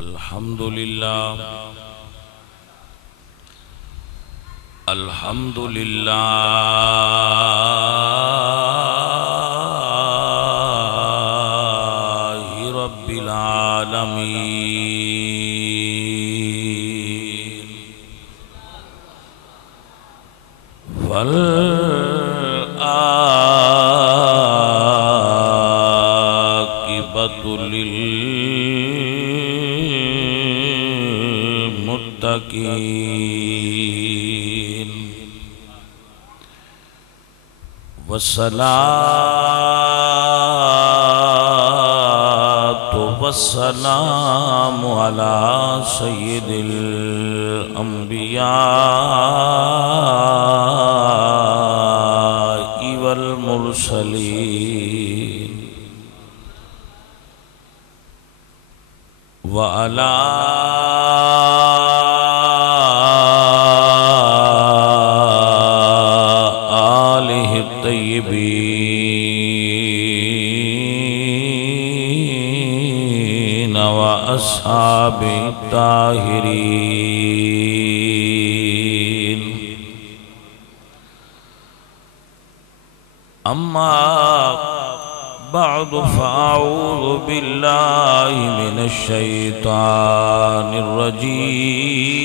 الحمد لله الحمد لله رب العالمين والعاقبة للمتقين والصلاة والسلام على سيد الأنبياء والمرسلين وعلى آله الطيبين وأصحابه الطاهرين أما بعد فأعوذ بالله من الشيطان الرجيم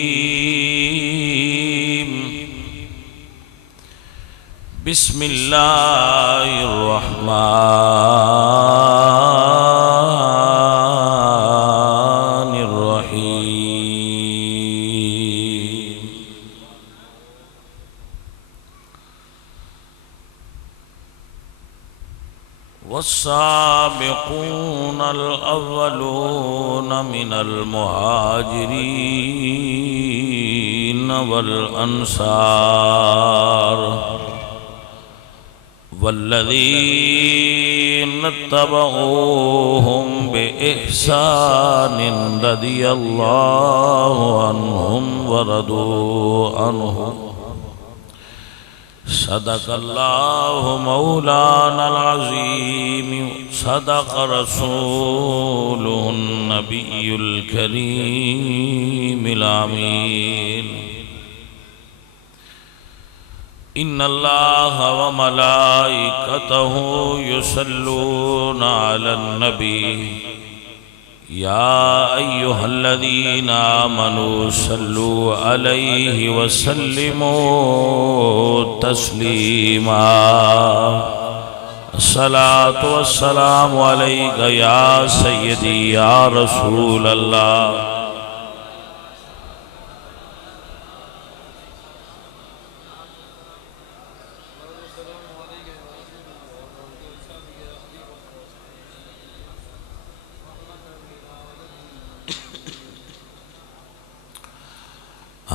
بسم الله الرحمن الرحيم والسابقون الأولون من المهاجرين والأنصار والذين اتبعوهم بإحسان رضي الله عنهم ورضوا عنه صدق الله مولانا العظيم صدق رسوله النبي الكريم الأمين إن الله وملائكته يصلون على النبي يا أيها الذين آمنوا صلوا عليه وسلموا تسليما الصلاة والسلام عليك يا سيدي يا رسول الله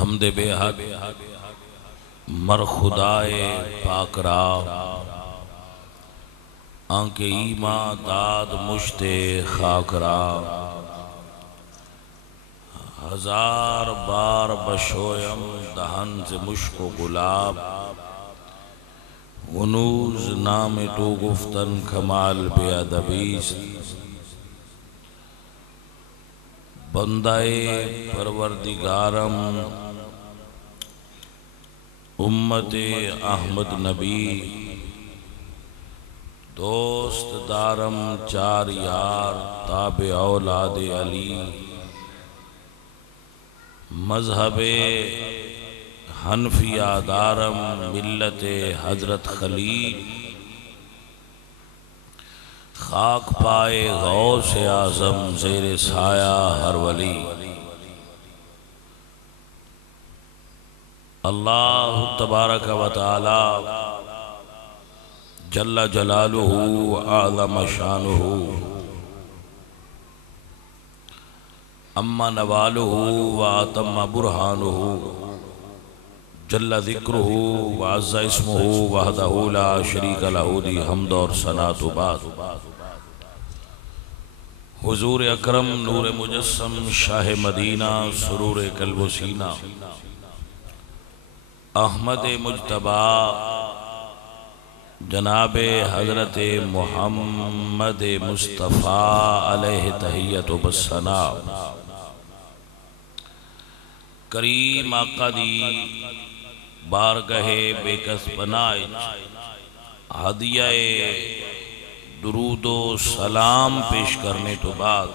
حمد بے حق مر خدائے پاک را آنکہ ایمان داد مشت خاک را ہزار بار بشویم دہن سے مشک و گلاب غنوز نام تو گفتن کمال بے ادبیست بندائے پروردگارم امت احمد نبی دوست دارم چار یار تابع اولاد علی مذہب حنفیہ دارم ملت حضرت خلیل خاک پائے غوث اعظم زیر سایہ ہر ولی اللہ تبارک و تعالی جل جلالہ اعظم شانہ اما نوالہ و اتم برہانہ جل ذکرہ و عز اسمہ وحدہ لا شریک لہ دی حمد اور ثنا و بعد حضور اکرم نور مجسم شاہ مدینہ سرور قلب و سینہ احمد مجتبی جناب حضرت محمد مصطفیٰ علیہ تحیت و بسنا کریم آقا دی بارگاہ بے کس پناہ ہدیہ درود و سلام پیش کرنے تو بعد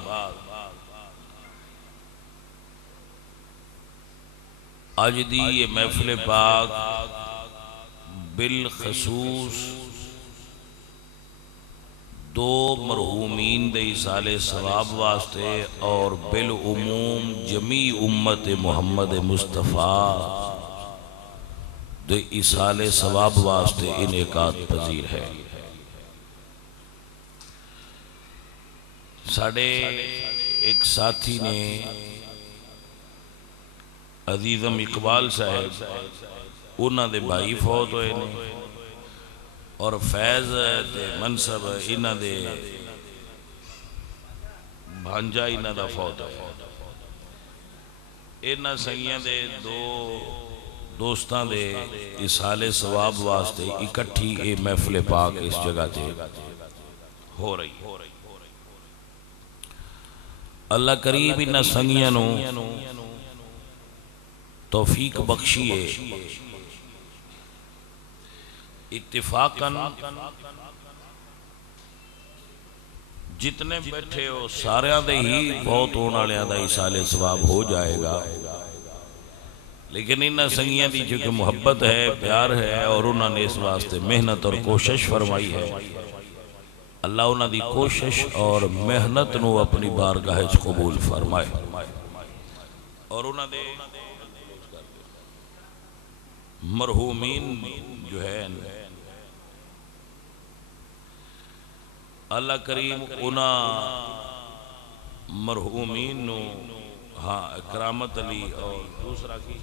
آج دی یہ محفل پاک بالخصوص دو مرحومین دے ایصال ثواب واسطے اور بالعموم جمیع امت محمد مصطفیٰ دے ایصال ثواب واسطے انعقاد پذیر ہے۔ ساڑھے ایک ساتھی نے عزیزم اقبال صاحب انہاں دے بھائی فوت ہوئے نے اور فیض تے منصب انہاں دے بھانجا انہاں دا فوت ہوئے۔ انہاں سنگیاں دے دو دوستان دے ایصال ثواب واسطے اکٹھی اے محفل پاک اس جگہ تے ہو رہی۔ اللہ قریب انہاں سنگیاں نو توفیق بخشیے اتفاقاً جتنے بیٹھے ہو سارے دے ہی بہت ہونا لیا دا ایصال ثواب ہو جائے گا، لیکن انہاں سنگیاں دی چونکہ محبت ہے، پیار ہے اور انہوں نے اس واسطے محنت اور کوشش فرمائی ہے، اللہ انہوں دی کوشش اور محنت نو اپنی بارگاہ قبول فرمائے اور انہوں نے مرحومین جو ہے اللہ کریم مرحومین نو ہاں اکرامت علی اور دوسرا کی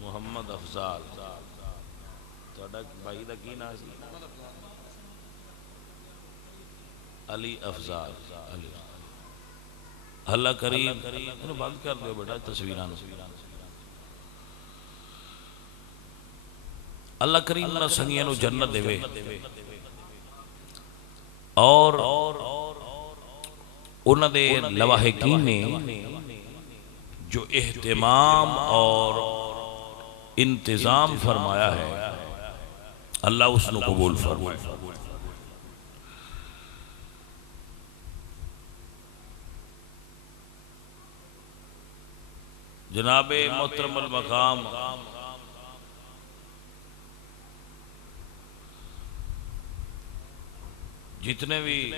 محمد افضال توڑا بھائی دا کی نام سی علی افضال اللہ کریم انہوں بند کر دو بیٹا تصویران اللہ کریم نہ سنگیاں جنت دے وے اور انہوں دے لواحقین نے جو اہتمام اور انتظام فرمایا ہے اللہ اس نے قبول فرمائے۔ جناب محترم المقام جتنے بھی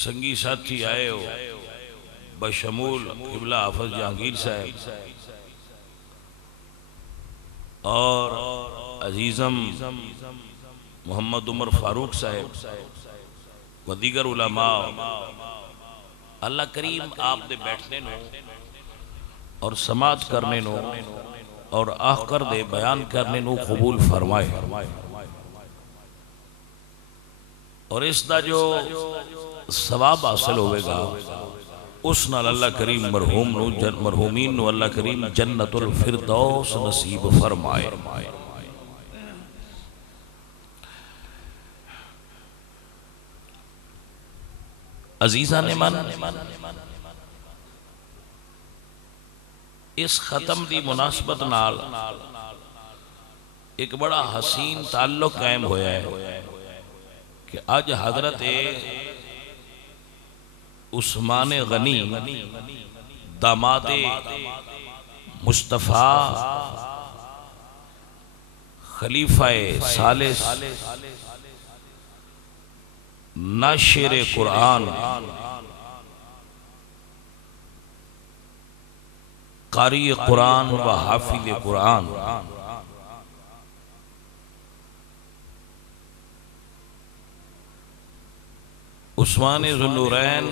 سنگی ساتھی آئے ہو بشمول قبلہ حافظ جہانگیر صاحب اور عزیزم محمد عمر فاروق صاحب و دیگر علماء، اللہ کریم آپ دے بیٹھنے نو اور سماعت کرنے نو اور آخر دے بیان کرنے نو قبول فرمائے اور اس دا جو ثواب حاصل ہوئے گا اس نال اللہ کریم مرحومین نو اللہ کریم جنت الفردوس نصیب فرمائے۔ عزیزان من اس ختم دی مناسبت نال ایک بڑا حسین تعلق قائم ہویا ہے کہ آج حضرت عثمان غنی داماد مصطفیٰ خلیفہ ثالث ناشر قرآن قاری قرآن و حافظ قرآن عثمان ذو النورین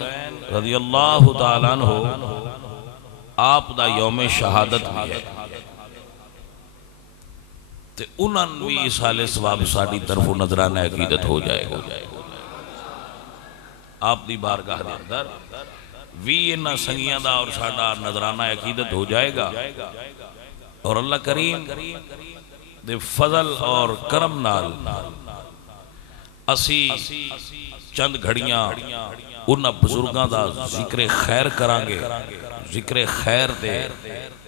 رضی اللہ تعالیٰ عنہ آپ دا یوم شہادت بھی ہے تے انہاں بھی ایصال ثواب ساڑی طرف نظرانہ عقیدت ہو جائے گا۔ آپ دی بارگاہ دے اندر وی انہاں سنگیاں دا اور ساڑا نظرانہ عقیدت ہو جائے گا اور اللہ کریم دے فضل اور کرم نال اسی چند گھڑیاں انہاں بزرگاں دا ذکر خیر کرانگے ذکر خیر دے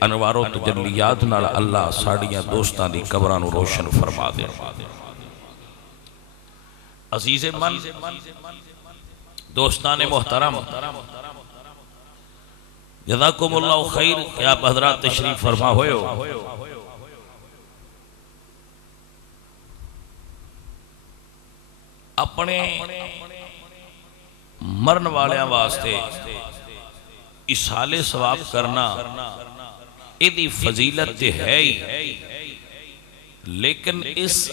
انوار و تجلیات نال اللہ ساڑیاں دوستان دی قبران و روشن فرما دے عزیز من دوستان محترم جزاکم اللہ خیر کہ آپ حضرات تشریف فرما ہوئے ہو اپنے مرن والے واسطے اسالے ثواب کرنا ایدی فضیلت ہے ہی لیکن اس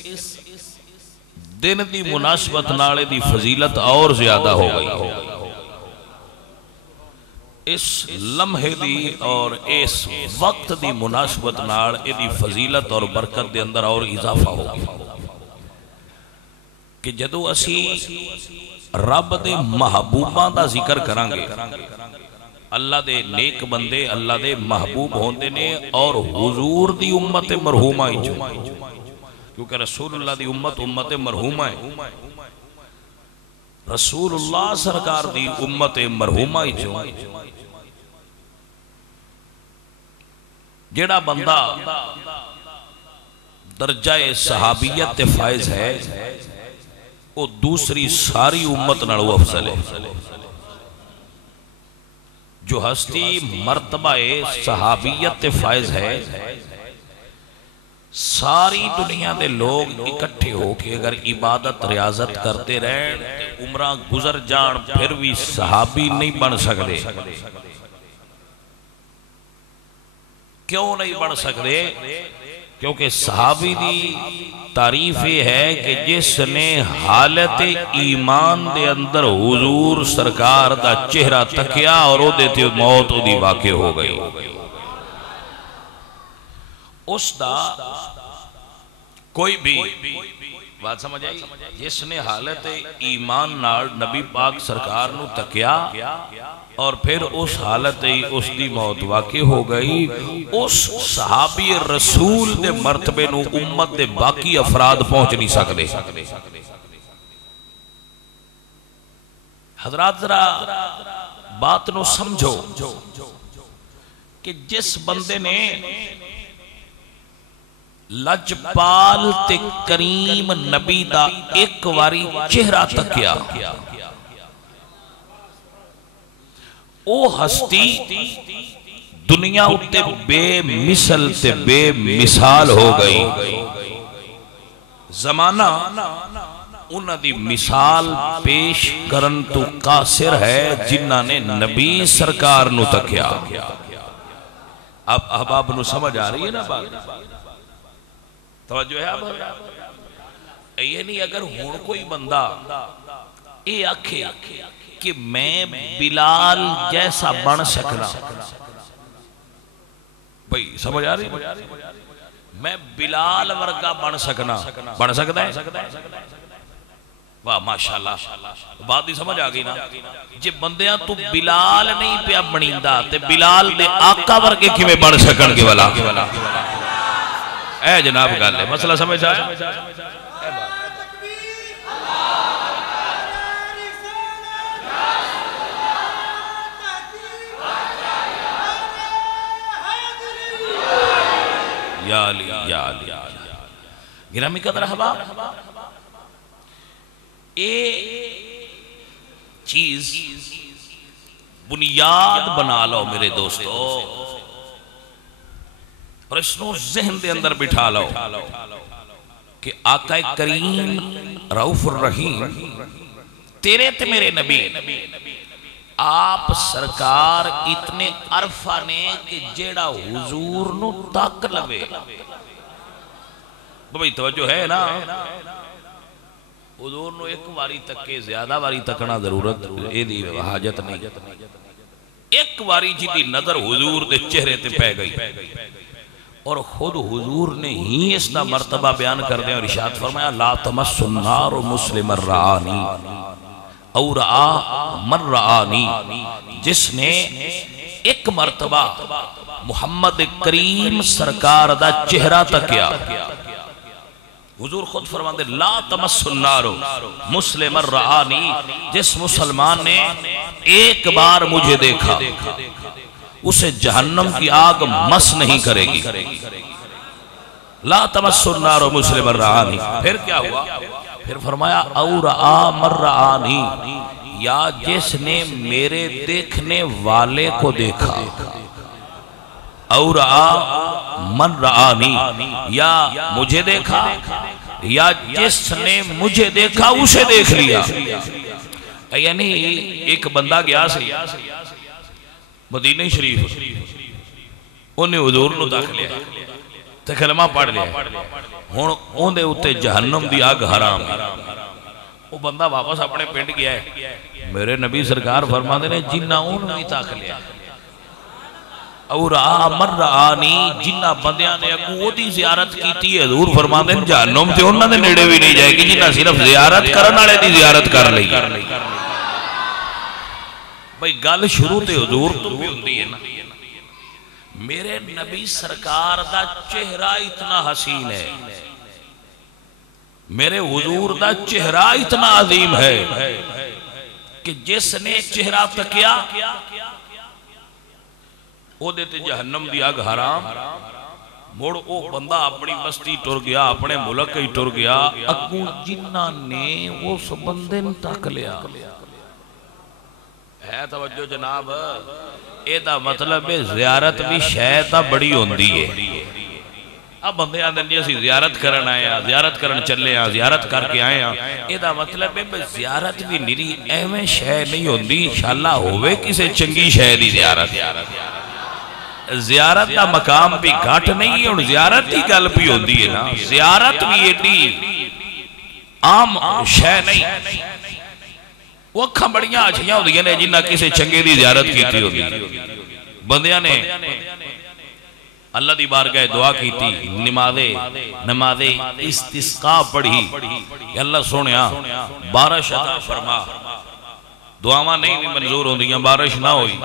دن دی مناسبت نالے دی فضیلت اور زیادہ ہو گئی اس لمحے دی اور اس وقت دی مناسبت نال ایدی فضیلت اور برکت دے اندر اور اضافہ ہو گئی کہ جدو اسی رب دے محبوباں دا ذکر کرانگے اللہ دے نیک بندے اللہ دے محبوب ہوندے نے اور حضور دی امت مرحومہ ہی کیونکہ رسول اللہ دی امت مرحومہ ہے رسول اللہ سرکار دی امت مرحومہ ہی جیڑا بندہ درجہ صحابیت فائز ہے وہ دوسری ساری امت نڑو افضل ہے جو ہستی مرتبہ صحابیت فائز ہے ساری دنیا دے لوگ اکٹھے ہو کے اگر عبادت ریاضت کرتے رہے عمرہ گزر جان پھر بھی صحابی نہیں بن سکتے کیوں نہیں بن سکتے کیونکہ صحابی دی تعریف یہ ہے کہ جس نے حالت ایمان دے اندر حضور سرکار دا چہرہ تکیا اور او دیتے موت او دی واقع ہو گئی اس دا کوئی بھی بات سمجھ آئی جس نے حالت ایمان نال نبی پاک سرکار نو تکیا اور پھر اس حالت اس دی موت واقع ہو گئی اس صحابی رسول دے مرتبے نو امت دے باقی افراد پہنچ نہیں سکتے حضرات ذرا بات نو سمجھو کہ جس بندے نے لجپال تے کریم نبی دا ایک واری چہرہ تکیا او ہستی دنیا اتے بے مثل تے بے مثال ہو گئی زمانہ انہاں دی مثال پیش کرن تو قاصر ہے جنہاں نے نبی سرکار نو تکیا اب احباب نو سمجھ آ رہی ہے نا بات توجہ ہے اب یہ نہیں اگر ہون کوئی بندہ اے آکھے کہ میں بلال جیسا بن سکنا بھئی سمجھ آ رہی میں بلال ورگا بن سکنا بن سکتا ہے واہ ماشاءاللہ بات ہی سمجھ آگئی نا جے بندیاں تو بلال نہیں پیا بنیندہ تے بلال دے آقا ورگے کی میں بن سکن کے والا اے جناب گالے مسئلہ سمجھ آیا یا علی یا علی گرامی قدر احباب اے چیز بنیاد بنا لو میرے دوستو اور اس نو ذہن دے اندر بٹھا لو کہ آقا کریم رؤوف الرحیم تیرے تے میرے نبی آپ سرکار اتنے عرفہ نے کہ جیڑا حضور نو تاک لوے بھئی توجہ ہے نا حضور نو ایک واری تک کے زیادہ واری تکنا ضرورت ایدی حاجت نہیں ایک واری جی دی نظر حضور دے چہرے تے پہ گئی اور خود حضور نے ہی اس دا مرتبہ بیان کر دیں اور ارشاد فرمایا لا تمس النار مسلم الرعانی او رعا من رعانی جس نے ایک مرتبہ محمد کریم سرکار دا چہرہ تکیا حضور خود فرماندے لا تمس النار مسلم الرعانی جس مسلمان نے ایک بار مجھے دیکھا اسے جہنم کی آگ مس نہیں کرے گی. لا تمس النار مسلم رآنی. پھر کیا ہوا؟ پھر فرمایا او رآ من رآنی، یا جس نے میرے دیکھنے والے کو دیکھا. او رآ من رآنی، یا مجھے دیکھا یا جس نے مجھے دیکھا اسے دیکھ لیا. یعنی ایک بندہ گیا سی مدینہ شریف، انہیں حضور نو دیکھ لیا تے کلمہ پڑھ لیا، ہن اون دے اوتے جہنم دی اگ حرام. وہ بندہ واپس اپنے پنڈ گیا ہے. میرے نبی سرکار فرماندے نے جنہ اون بھی تاک لیا. اور من رآنی، جنہ بندیاں نے اگوں دی زیارت کیتی ہے، حضور فرماندے نے جہنم تے انہاں دے نیڑے بھی نہیں جائے گی جنہ صرف زیارت کرن والے دی زیارت کر لئی. بھئی گل شروع تے حضور تو بھی ہوندی ہے نا. میرے نبی سرکار دا چہرہ اتنا حسین ہے، میرے حضور دا چہرہ اتنا عظیم ہے کہ جس نے چہرہ تکیا او دیتے جہنم دی اگ حرام. موڑ او بندہ اپنی بستی ٹر گیا، اپنے ملک ہی ٹر گیا، اگوں جنہ نے اس بندے نے تک لیا. ہے توجہ جناب؟ اے دا مطلب ہے زیارت بھی شاید بڑی ہوندی ہے. اب بندے آندے جی اسی زیارت کرن آئے ہیں، زیارت کرن چلے ہیں، زیارت کر کے آئے ہیں. اے دا مطلب ہے زیارت بھی نری ایویں شے نہیں ہوندی، انشاءاللہ ہوئے کسے چنگی شے دی زیارت. زیارت دا مقام بھی گھٹ نہیں ہے، اور زیارت ہی گل بھی ہوندی ہے نا. زیارت بھی ایڈی عام شے نہیں. وہ اکھاں بڑیاں اچھیاں ہوندیاں نے جنہ کسے چنگے دی زیارت کیتی ہوندی. بندیاں نے اللہ دی بارگاہ دعا کیتی، نماز استسقاء پڑھی کہ اللہ سونیا بارش عطا فرما. دعاواں نہیں منظور ہوندیاں، بارش نہ ہوئی.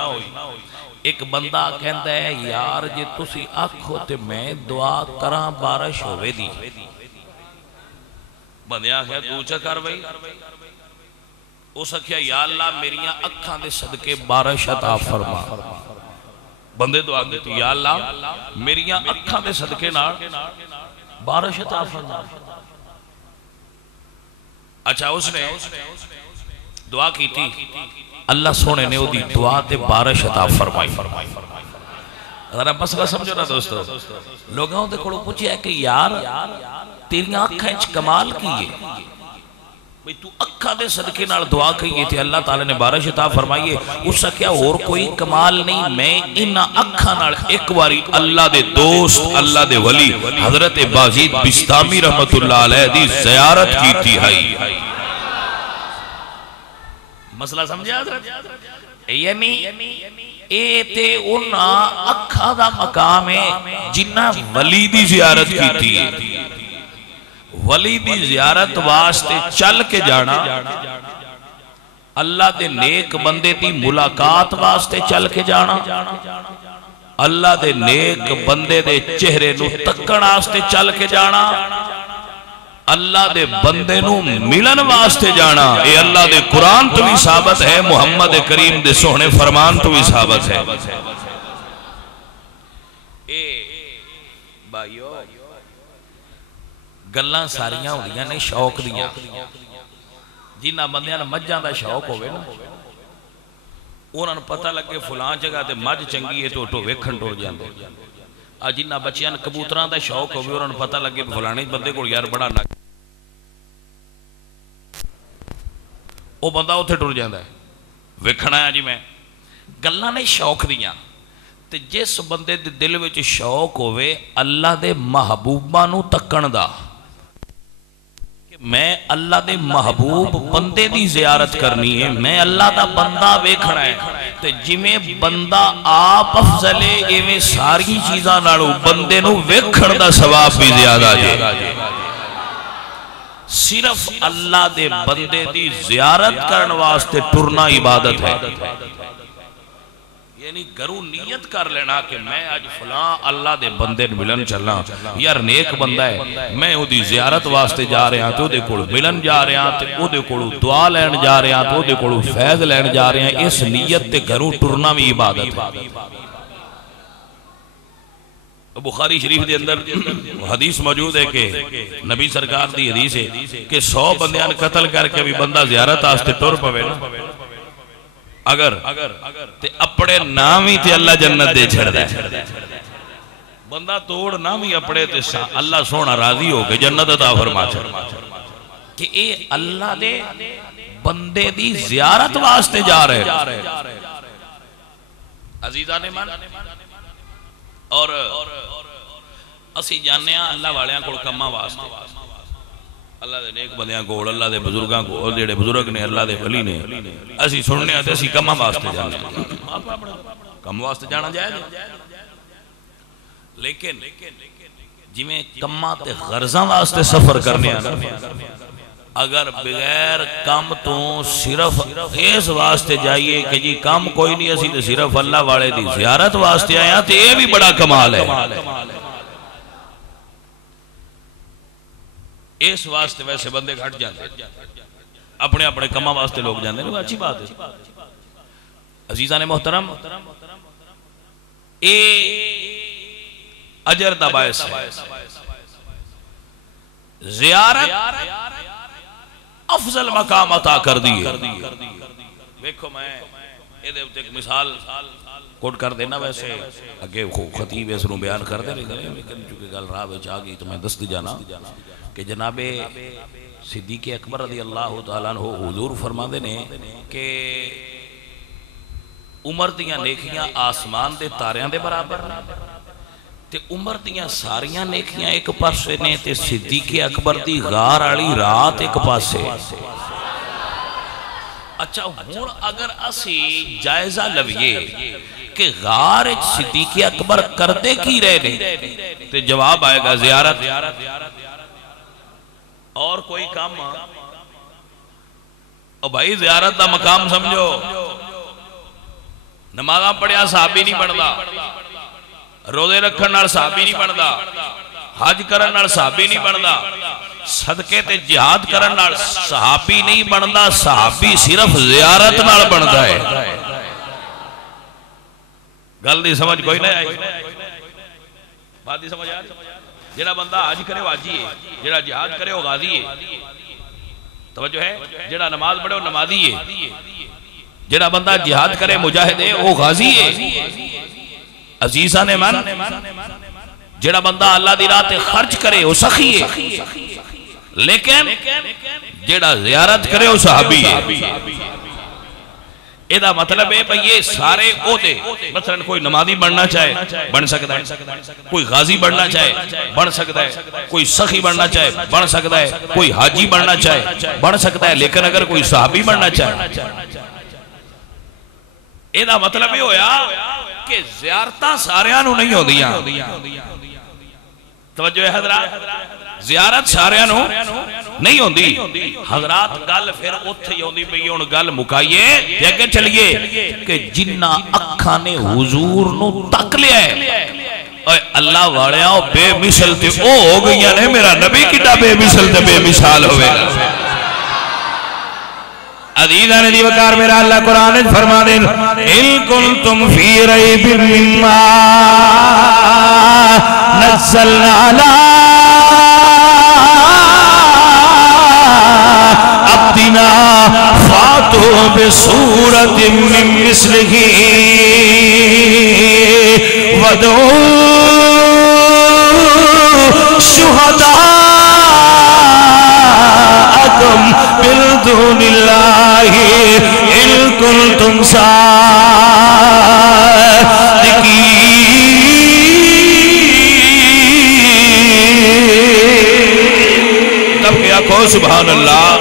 ایک بندہ کہندا ہے یار جے تسی آکھو تے میں دعا کراں بارش ہوے دی. بندیاں کہے تو چا کر بھئی. اس کہا یا اللہ میریاں اکھاں دے صدقے بارش عطا فرما. بندے دعا دیتی یا اللہ میریاں اکھاں دے صدقے نال بارش عطا فرما. اچھا اس نے دعا کی تھی، اللہ سونے نے وہ دی دعا تے بارش عطا فرمائی. ذرا مسئلہ سمجھو نا دوستو. لوگوں دے کھڑو پوچھے ہے کہ یار تیریاں اکھاں اچھ کمال کیے، بھئی تو اکھاں دے صدقے نال دعا کیے تھے اللہ تعالیٰ نے بارش عطا فرمائیے. اس سے کیا اور کوئی کمال نہیں؟ میں انہاں اکھاں نال ایک واری اللہ دے دوست، اللہ دے ولی حضرت بازید بستامی رحمت اللہ علیہ دی زیارت کی تھی. مسئلہ سمجھا حضرت؟ یعنی اے تے انہاں اکھاں دا مقام ہے جنہ ولی دی زیارت کی تھی. ولی دی زیارت واسطے چل کے جانا، اللہ دے نیک بندے دی ملاقات واسطے چل کے جانا، اللہ دے نیک بندے دے چہرے نو تکن واسطے چل کے جانا، اللہ دے بندے نو ملن واسطے جانا. اے اللہ دے قرآن تو بھی ثابت ہے، محمد کریم دے سوہنے فرمان تو بھی ثابت ہے. اے بھائیو گلاں ساریاں ہوندیاں نے شوق دیاں. جنہ بندیاں نے مجھاں دا شوق ہوئے نا، انہاں نے پتہ لگے فلاں جگہ تے مجھ چنگی ہے تو ویکھن ٹر جاندے. جنہ بچیاں کبوتراں دا شوق ہوئے انہاں نے پتہ لگے فلانے بندے کو یار بڑا نہ وہ بندہ اتھے ٹر جاندہ ہے ویکھنا ہے. جی میں گلاں نے شوق دیاں. تے جس بندے دے دل وچ شوق ہوئے اللہ دے محبوباں نو تکن دا، میں اللہ دے محبوب بندے دی زیارت کرنی ہے، میں اللہ دا بندہ ویکھنا ہے، تے جویں بندہ آپ افضل ہے ایویں ساری چیزاں نالوں بندے نو ویکھن دا ثواب بھی زیادہ جائے. صرف اللہ دے بندے دی زیارت کرن واسطے ٹرنا عبادت ہے. یعنی گھروں نیت کر لینا کہ میں آج فلاں اللہ دے بندے ملن چلنا یار نیک بندہ ہے میں او دی زیارت واسطے جا رہے ہیں تو دے کول ملن جا رہے ہیں تو دے کول دعا لین جا رہے ہیں تو دے کول فیض لین جا رہے ہیں اس نیت تے گھروں ٹرنا بھی عبادت ہے بخاری شریف دے اندر حدیث موجود ہے کہ نبی سرکار دی حدیث ہے کہ 100 بندیان قتل کر کے بھی بندہ زیارت آستے ٹر پوے نا اگر تے اپنے نام ہی تے اللہ جنت دے چھڑ دے بندہ توڑ نام ہی اپنے تے اللہ سونا راضی ہو کے جنت عطا فرما چھڑ کہ اے اللہ دے بندے دی زیارت واسطے جا رہے عزیزان ایمان اور اسی جاننے ہیں اللہ والیاں کو کمہ واسطے اللہ دے نیک بندیاں کو اللہ دے بزرگاں کو جڑے بزرگ نے اللہ دے ولی نے اسی سننے ہیں اسی کمہ واسطے جانے کمہ واسطے جانا جائے لیکن جی میں کمہ تے غرضاں واسطے سفر کرنے ہیں اگر بغیر کم تو صرف اس واسطے جائیے کہ جی کم کوئی نہیں اسی تو صرف اللہ والے دی زیارت واسطے آیا تو یہ بھی بڑا کمال ہے اس واسطے ویسے بندے گھٹ جاتے اپنے اپنے کمہ واسطے لوگ جاندے ہیں اچھی بات ہے عزیزان محترم اے اجر دا باعث ہے زیارت افضل مقام عطا کر دیئے دیکھو میں یہ ایک مثال کوٹ کر دینا ویسے اگے خطیب اس نو بیان کر دے لیکن چونکہ گل راہ بچ آگئی تو میں دست جانا کہ جناب صدیق اکبر رضی اللہ تعالیٰ عنہ حضور فرما دینے کہ عمر دیاں نیکیاں آسمان دے تاریاں دے برابر تے عمر دیاں ساریاں نیکیاں ایک پاسے نے تے صدیق اکبر دی غار آلی رات ایک پاسے اچھا ہون اگر اسی جائزہ لویے کہ غار صدیق اکبر کردے کی رہے تے جواب آئے گا زیارت اور کوئی کام اور بھائی زیارت دا مقام سمجھو نمازاں پڑھیا صحابی نہیں پڑھدا روزے رکھن نال صحابی نہیں بندا حج کرن نال صحابی نہیں بندا صدقے تے جہاد کرن نال صحابی نہیں بندا صحابی صرف زیارت نال بندا ہے گل دی سمجھ کوئی نہیں آئی بات دی سمجھ آ رہی جڑا بندہ حج کرے وہ حاجی ہے جڑا جہاد کرے وہ غازی ہے توجہ ہے جڑا نماز پڑھے وہ نمازی ہے جڑا بندہ جہاد کرے مجاہد ہے وہ غازی ہے عزیزہ نے من جڑا بندہ اللہ دی راہ تے خرچ کرے وہ سخی ہے لیکن جڑا زیارت کرے وہ صحابی ہے ایدہ مطلب ہے بھئی یہ سارے عہدے مثلا کوئی نمازی بننا چاہے بن سکتا ہے کوئی غازی بننا چاہے بن سکتا ہے کوئی سخی بننا چاہے بن سکتا ہے کوئی حاجی بننا چاہے بن سکتا ہے لیکن اگر کوئی صحابی بننا چاہے ایدہ مطلب یہ ہویا کہ زیارتاں ساریانوں نہیں ہو دیا توجہ ہے حضرات زیارت ساریانوں نہیں ہو دی حضرات گل پھر اتھے ہی ہو دی بھئی ان گل مکائیے دیکھے چلیے کہ جنہ اکھا نے حضور نو تک لیا ہے اے اللہ واڑیاں بے مثل تے او ہو گئی یعنی میرا نبی کٹا بے مثل تے بے مثال ہوئے عزیزان دی وقار میرا اللہ قرآن فرما دیں اِن کنتم فی ریب مما نزلنا علی عبدنا فاتوا بصورت من مثلہ ودعوا شہداءکم بالدون اللہ ان کنتم صادقین تب کیا کہو سبحان اللہ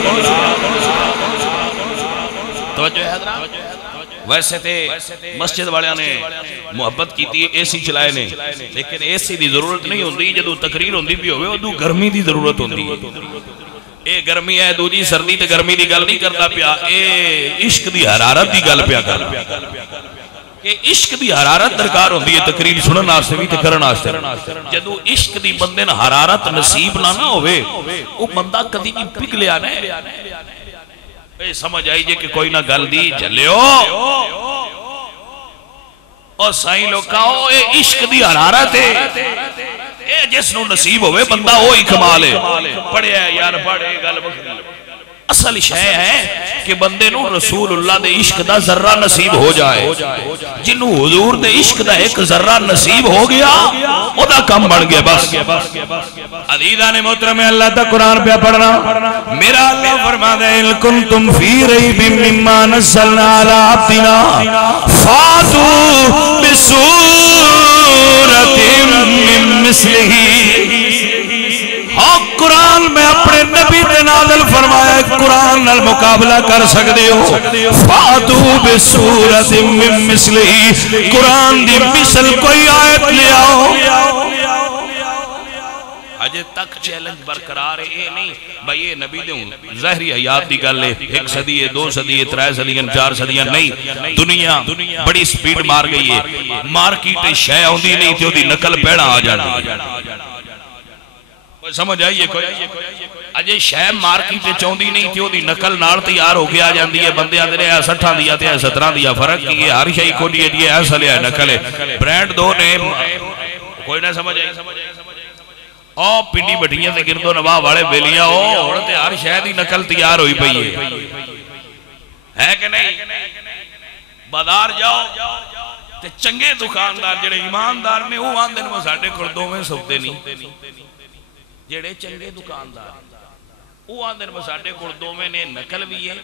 توجہ ہے حضرات ویسے تھے مسجد والے نے محبت کی تھی اے سی چلائے نے لیکن اے سی دی ضرورت نہیں ہوندی جدو تقریر ہوندی بھی ہوئے ادو گرمی دی ضرورت ہوندی اے گرمی ہے دو جی سردی تے گرمی دی گل نہیں کرتا پیا اے عشق دی حرارت دی گل پیا کر کہ عشق دی حرارت درکار ہوندی ہے تقریر سنن واسطے بھی تے کرن واسطے جدوں عشق دی بندے نہ حرارت نصیب نہ ہوئے او بندہ کدی نہیں پگھلیا نہیں اے سمجھ آئی جے کہ کوئی نہ گل دی چلیو اور سائیں لوکاؤ اے عشق دی حرارت ہے اے جس نو نصیب ہوئے بندہ وہی کمال ہے پڑھے یار پڑھے گل بکری اصل شے ہے کہ بندے نو رسول اللہ دے عشق دا ذرہ نصیب ہو جائے جنہوں حضور دے عشق دا ایک ذرہ نصیب ہو گیا او دا کم بڑھ گیا بس عزیزان محترم اللہ تا قرآن پہ پڑھنا میرا اللہ فرما دے ان کنتم فی ریب مما نزلنا علی عبدنا فاتو بسورت من مثلہ قرآن میں اپنے نبی نے نازل فرمایا قرآن نال مقابلہ کر سکتے ہو فاتو بسورت من مثلہ قرآن دی مثل کوئی آیت لے آؤ اجے تک چیلنج برقرار ہے نہیں بھائی یہ نبی دوں ظاہری حیات دی گل ہے ایک صدی ہے دو صدی ہے ترے صدیاں چار صدیاں نہیں دنیا بڑی سپیڈ مار گئی ہے مارکیٹ شے ہوندی نہیں تے دی نقل پیڑا آ جاندی سمجھ آئیے کوئی اجے شے مارکیٹ چوندی نہیں تھی دی نقل نال تیار ہو کے آ جاندی ہے بندے آندے نے 60 دیا تے 17 دیا فرق کی ہے ہر شے کو دی ہے ایسا لیا نقل ہے برانڈ دو نے کوئی نہ سمجھ آئی او پنڈی بٹھیاں تے گردو نواہ والے بیلیاں او تے ہر شے دی نقل تیار ہوئی پئی ہے کہ نہیں بازار جاؤ تے چنگے دکاندار جڑے ایماندار نے وہ آندے نے ساڈے کول دوویں سودے نہیں جڑے چنگے دکاندار وہ آندے نے ساڈے کول دوویں نے نقل بھی ہے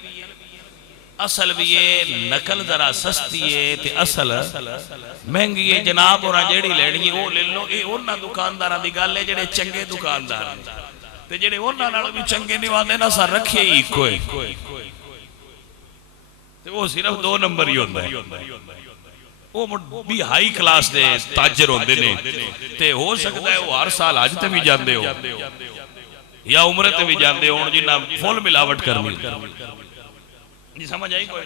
اصل بھی ہے نقل ذرا سستی ہے تے اصل مہنگی ہے جناب اور جیڑی لینی ہے وہ لے لو اے انہاں دکانداراں دی گل ہے جڑے چنگے دکاندار تے جڑے انہاں نال بھی چنگے نہیں آندے نا سر رکھے ہی کوئی تے وہ صرف 2 نمبر ہی ہوندا ہے وہ بھی ہائی کلاس دے تاجر ہوندے نے تے ہو سکتا ہے وہ ہر سال حج تے بھی جاندے ہو یا عمرے تے بھی جاندے ہو جنہاں فل ملاوٹ کرنی نہیں سمجھ آئی کوئی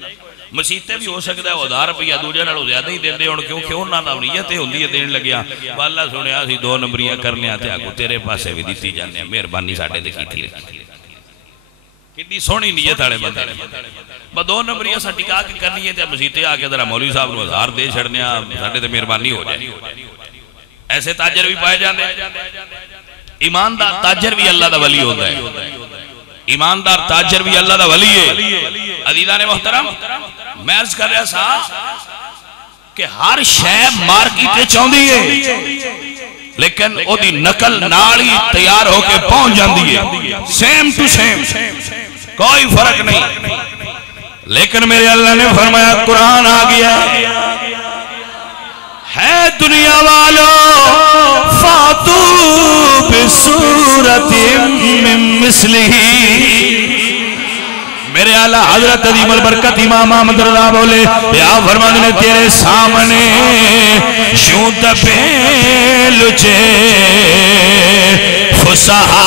مسیطے بھی ہو سکتا ہے وہ 1000 روپیہ دوجہ نالوں زیادہ ہی دیندے ہوں کیونکہ انہاں نال نیت ہوندی ہے دین لگیا اللہ سنیا سی 2 نمبریاں کرنے آتے آگو تیرے پاسے بھی دیتی جانے ہیں مہربانی ساڈے تے کیتی لگی کتنی سونی نیت والے بندے با 2 نمبریاں سا ٹکا کے کرنی ہے تے مسیطے آ کے ذرا مولوی صاحب نو 1000 دے چھڑنے ساڈے تے مہربانی ہو جائے ایسے تاجر بھی پائے جاندے ایماندار تاجر بھی اللہ دا ولی ہوتا ہے ایماندار تاجر بھی اللہ دا ولی ہے عزیزان محترم میں عرض کر رہا سا کہ ہر شے مارکیٹ چوندی ہے لیکن او دی نقل نالی تیار ہو کے پہنچ جاندی ہے سیم ٹو سیم کوئی فرق نہیں لیکن میرے اللہ نے فرمایا قرآن آ گیا ہے دنیا والو فاتو بسورت من مثلہ میرے آلہ حضرت عظیم البرکت امام احمد رضا بولے یا فرمان نے تیرے سامنے یوں دبے لچے فسہا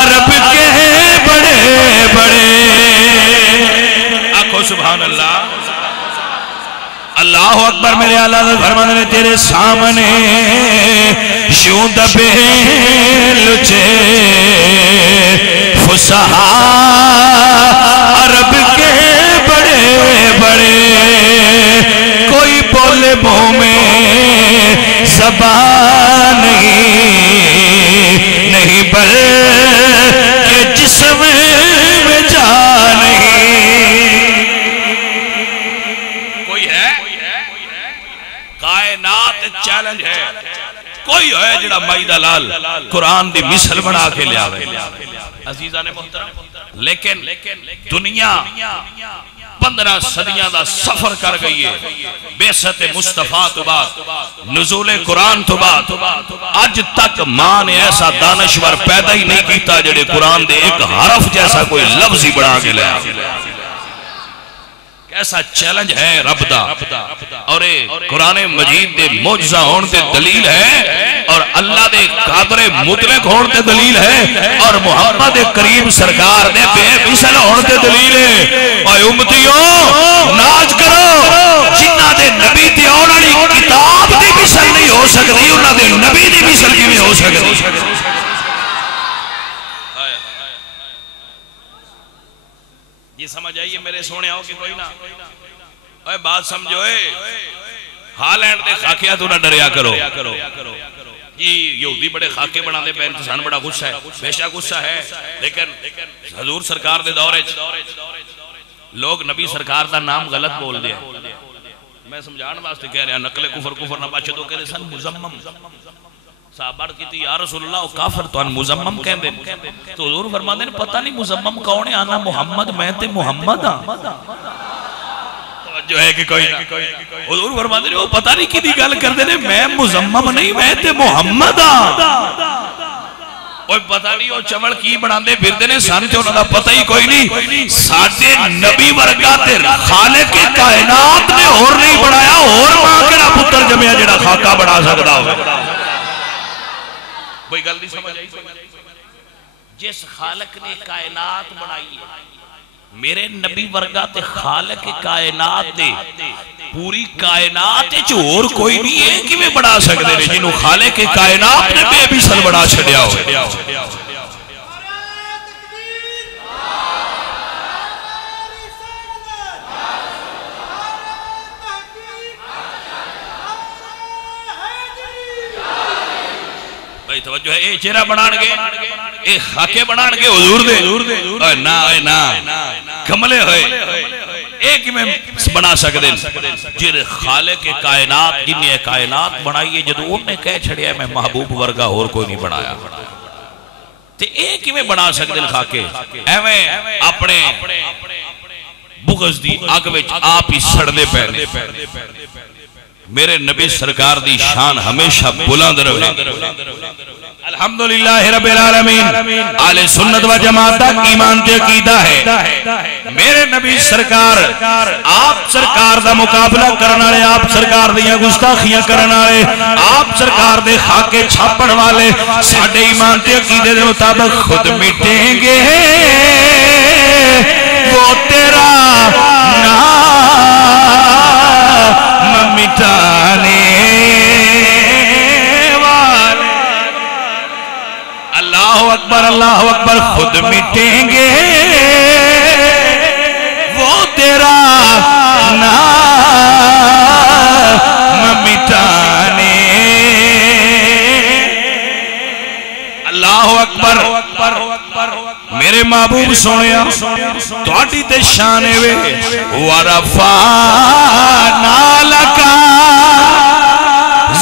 عرب کے بڑے بڑے آنکھو سبحان اللہ اللہ اکبر میرے آلہ فرمان نے تیرے سامنے یوں دبے لچے فسہا عرب کے بڑے بڑے کوئی بولے منہ میں زبان نہیں بلکہ جسم میں جان نہیں کوئی ہے کائنات چیلنج ہے کوئی ہے جڑا مائی دلال قرآن دی مثل بنا کے لیا عزیزان محترم لیکن دنیا 15 صدیاں دا سفر کر گئی ہے بعثت مصطفیٰ تو بعد نزول قرآن تو بعد آج تک ماں نے ایسا دانشور پیدا ہی نہیں کیتا جڑے قرآن دے ایک حرف جیسا کوئی لفظ ہی بڑھا کے لیا ایسا چیلنج ہے رب دا اور قرآن مجید دے معجزہ ہون تے دلیل ہے اور اللہ دے قادر مطلق ہون تے دلیل ہے اور محمد کریم سرکار دے بے مثل ہون تے دلیل ہے اے امتیوں ناز کرو ہو سکتی انہوں نے نبی دی مثل کی میں ہو سکتی. یہ سمجھ آئیے میرے سونے آؤ کہ کوئی نہ اے بات سمجھو ہالینڈ دے خاکیات انہاں ڈریا کرو جی یہودی بڑے خاکے بنا دے پہ انتسان بڑا غصہ ہے بے شک غصہ ہے لیکن حضور سرکار دے دورے لوگ نبی سرکار دا نام غلط بول دیا میں سمجھان واسطے کہہ رہا نقل کفر نہ بچے تو کہہ سن مزمم صحابہ کی تھی یا رسول اللہ کافر تو ان مزمم کہہ دیں تو حضور فرما دیں پتہ نہیں مزمم کون ہے آنا محمد میں تے محمد ہاں جو ہے کہ کوئی حضور فرما دیں وہ پتہ نہیں کی دی گل کر دیں میں مزمم نہیں میں تے محمد ہاں کوئی پتہ نہیں وہ چمڑ کی بنا دے پھر دینے سانتے انہوں نے پتہ ہی کوئی نہیں ساڑھے نبی ورگا تیر خالق کائنات نے اور نہیں بڑھایا اور ماں کے نا پتر جمعہ جڑا خاکہ بڑھا سکتا ہو کوئی گل نہیں سمجھ آئی جس خالق نے کائنات بڑھائی ہے میرے نبی ورگا تے خالق کائنات دے پوری کائنات جو اور کوئی نہیں ہے کہ میں بڑھا سکتے ہیں جنہوں خالق کائنات نے بے بھی سل بڑھا چھڑیا ہو بھائی توجہ ہے اے چہرہ بنان گے اے خاکے بنان گے حضور دے اے نا کملے ہوئے ایک میں بنا سکتے ہیں جر خالق کائنات جنہیں کائنات بنائیے جدو انہیں کہہ چھڑیا ہے میں محبوب ورگا اور کوئی نہیں بنایا تے ایک میں بنا سکتے ہیں خاکے ایویں اپنے بغض دی آگ وچ آپ ہی سڑنے پہنے میرے نبی سرکار دی شان ہمیشہ بلند رہے الحمدللہ رب العالمین آل سنت و جماعت ایمان تے عقیدہ ہے میرے نبی سرکار آپ سرکار دا مقابلہ کرنا رہے آپ سرکار دیا گستاخیاں کرنا رہے آپ سرکار دے خاکے چھاپڑ والے ساڑھے ایمان تے عقیدے دے مطابق خود مٹیں گے وہ تیرا نام مٹانے اللہ اکبر خود مٹیں گے وہ تیرا نام مٹانے اللہ اکبر میرے محبوب سونیا توڑی تے شانے وے وَرَفَعْنَا لَكَ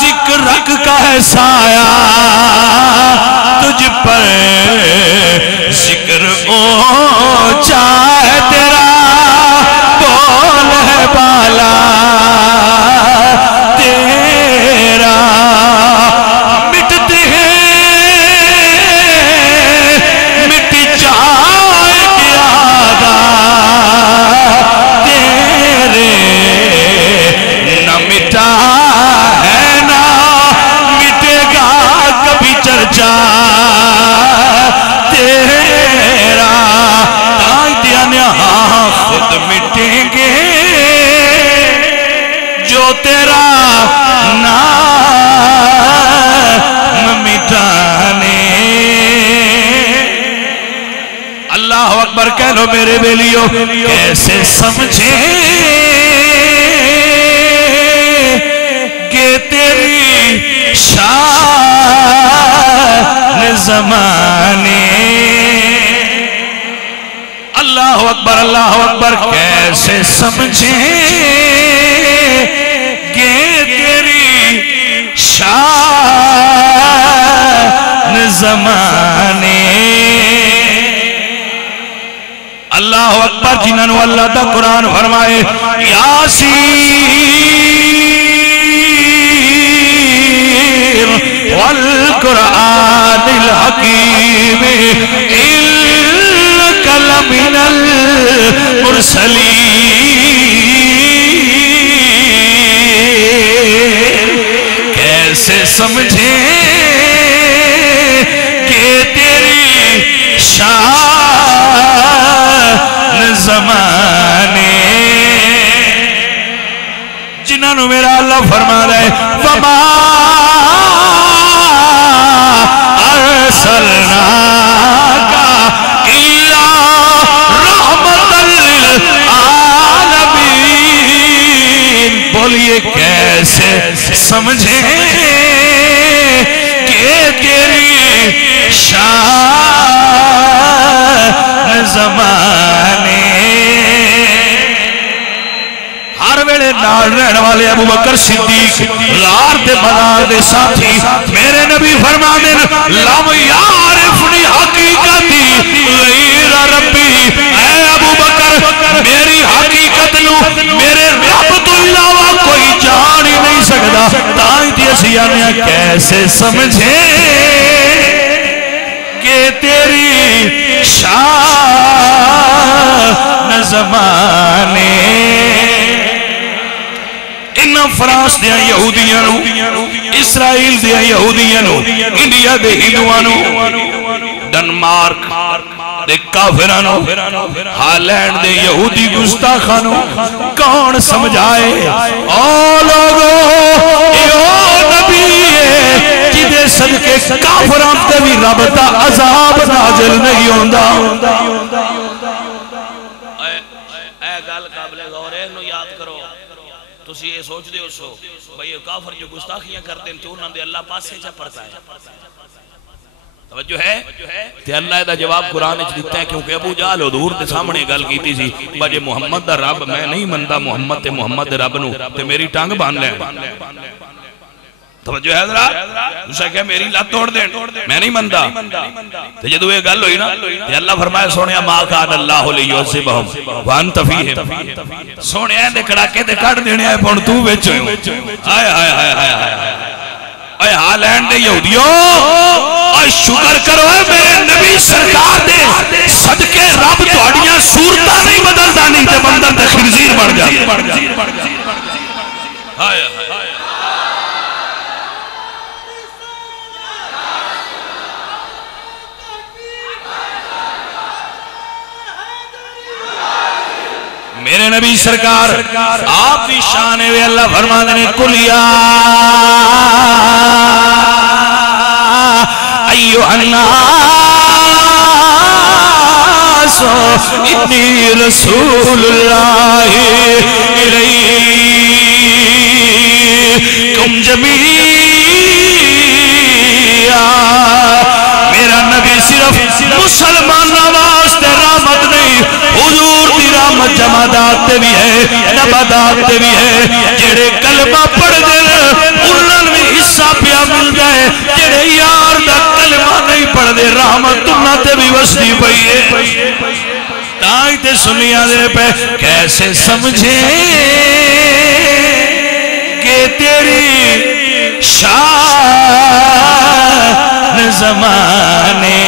ذکر رکھ کا ہے سایہ تجھ پر ذکر اونچا ہے تیرا بول ہے بالا تیرا مٹتے ہیں مٹ جائے گیادہ تیرے نہ مٹا ہے نہ مٹے گا کبھی چرچا کہہ لو میرے بیلیوں کیسے سمجھیں کہ تیری شان زمانے اللہ اکبر کیسے سمجھیں کہ تیری شان زمانے اللہ اکبر جنہوں اللہ دا قرآن فرمائے یاسین والقرآن الحکیم انک لمن المرسلین کیسے سمجھیں کہ تیری شان زمانے جنہوں میرا اللہ فرما رہے وَمَا بولیے کیسے سمجھیں کہ تیری شان زمانے ہر ویلے نال رہن والے ابو بکر صدیق غار دے مزار دے ساتھی میرے نبی فرما دین لم یعرفنی حقیقتی غیر ربی اے ابو بکر میری حقیقت نو میرے رب تو علاوہ کوئی جان ہی نہیں سکتا تائیں دی اسیانیاں کیسے سمجھیں کہ تیری شان زمانے انہاں فرانس دیا یہودیاں نو اسرائیل دیا یہودیاں نو انڈیا دے ہندوانو ڈنمارک دے کافرانو ہالینڈ دے یہودی گستاخانو کون سمجھائے او لوگو ایو نبی ہے جدے صدقے کافران تے بھی رب دا عذاب نازل نہیں ہوندہ اے گل قابل غور ہے انہوں یاد کرو تسی یہ سوچ دے اس ہو بھئی کافر جو گستاخیاں کرتے ہیں تو انہوں نے اللہ پاس سے جا پڑتا ہے توجہ ہے تے اللہ دا جواب قرآن اچھ دیتا ہے کیونکہ ابو جہل حضور تے سامنے گل کی تھی بجے محمد دا رب میں نہیں مندا محمد تے محمد رب نو تے میری ٹانگ باندھ لیں توجہ ہے حضرات اسے کہا میری لات توڑ دیں میں نہیں مندا تے جدو یہ گل ہوئی نا تے اللہ فرمائے سونے ما کان اللہ لیعذبہم وانت فیہم سونے دے کڑاکے تے کٹ دینے آئے پون تو وچ ہوئے آئے آئے آئے آئے آئے ہالینڈ دے یہودیوں اور شکر کرو ہے میرے نبی سرکار دے صدقے رب توڑیاں صورتہ نہیں بدلتا نہیں تے بندر تے خنزیر بڑھ جاتے آئے آئے میرے نبی سرکار آپ کی شان ہے اللہ فرما دے کلیا ایوہ الناس انی رسول اللہ الیکم جمیعا میرا نبی صرف مسلمان واسطے رحمت نہیں حضور دی رحمت جمادات تے بھی ہے نبادات تے بھی ہے جڑے کلمہ پڑھ دل انہوں بھی حصہ پیا مل جائے جڑے یار دا کلمہ نہیں پڑھ دے رحمت تمہاں تے بھی وستی پئی ہے تائیں تے سنیا دے پہ کیسے سمجھیں کہ تیری شان زمانے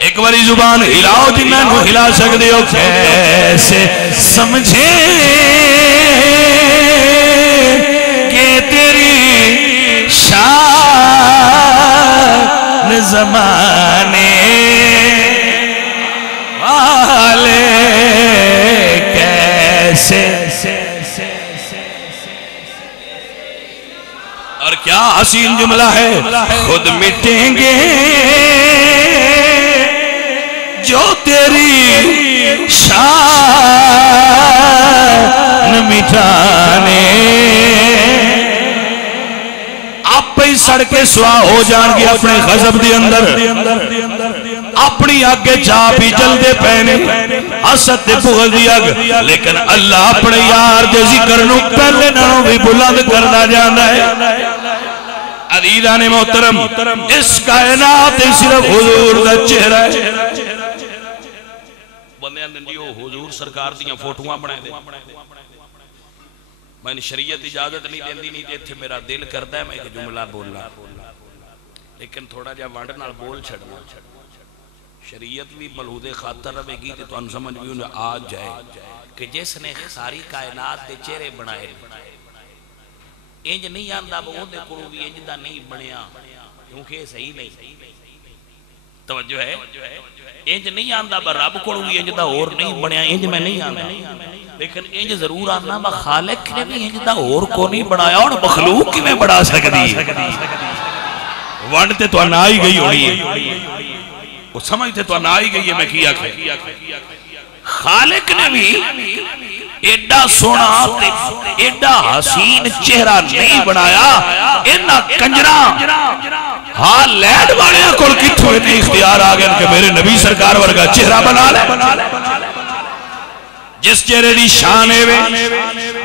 ایک باری زبان ہلاؤ جنہاں کو ہلا سکتے ہو کیسے سمجھیں کہ تیری شان زمانے والے کیسے اور کیا حسین جملہ ہے خود مٹیں گے جو تیری شان مٹانے آپ پہ سڑ کے سوا ہو جان گے اپنے غضب دے اندر اپنی آگے چاپی جل دے پہنے حسد دے بغض دی آگ لیکن اللہ اپنے یار دے ذکر نو پہلے نانوں بھی بلند کرنا جانا ہے عزیزان محترم اس کائنات صرف حضور دا چہرہ ہے بندے اندیو حضور سرکار دیاں فوٹوਆਂ بنائے دے میں نے شریعت اجازت نہیں دیندی نہیں دیتے میرا دل کرتا ہے میں ایک جملہ بولنا لیکن تھوڑا جا وانڈ نال بول چھڑنا شریعت بھی ملحوظ خاطر رہے گی تو ان سمجھ بھی انہیں آج جائے کہ جس نے ساری کائنات دے چہرے بنائے انج نہیں آندہ وہ دے کرو بھی انج دا نہیں بنیا کیونکہ صحیح نہیں توجہ ہے انج نہیں آندہ با رب کرو بھی انج دا اور نہیں بنیا انج میں نہیں آندہ لیکن انج ضرور آنا با خالق نے بھی انج دا اور کو نہیں بنایا اور مخلوق کی میں بڑھا سکتی وانڈ تے تو آنا آئی گئی ہوئی ہے سمجھتے تو نہ آئی گئی ہے میں کیا کہ خالق نے بھی ایڈا سونا ایڈا حسین چہرہ نہیں بنایا اینا کنجرا ہاں لیڈ والے کل کتھوں اتنی اختیار آگئے کہ میرے نبی سرکار ورگا چہرہ بنا لے جس چہرے دی شان ہے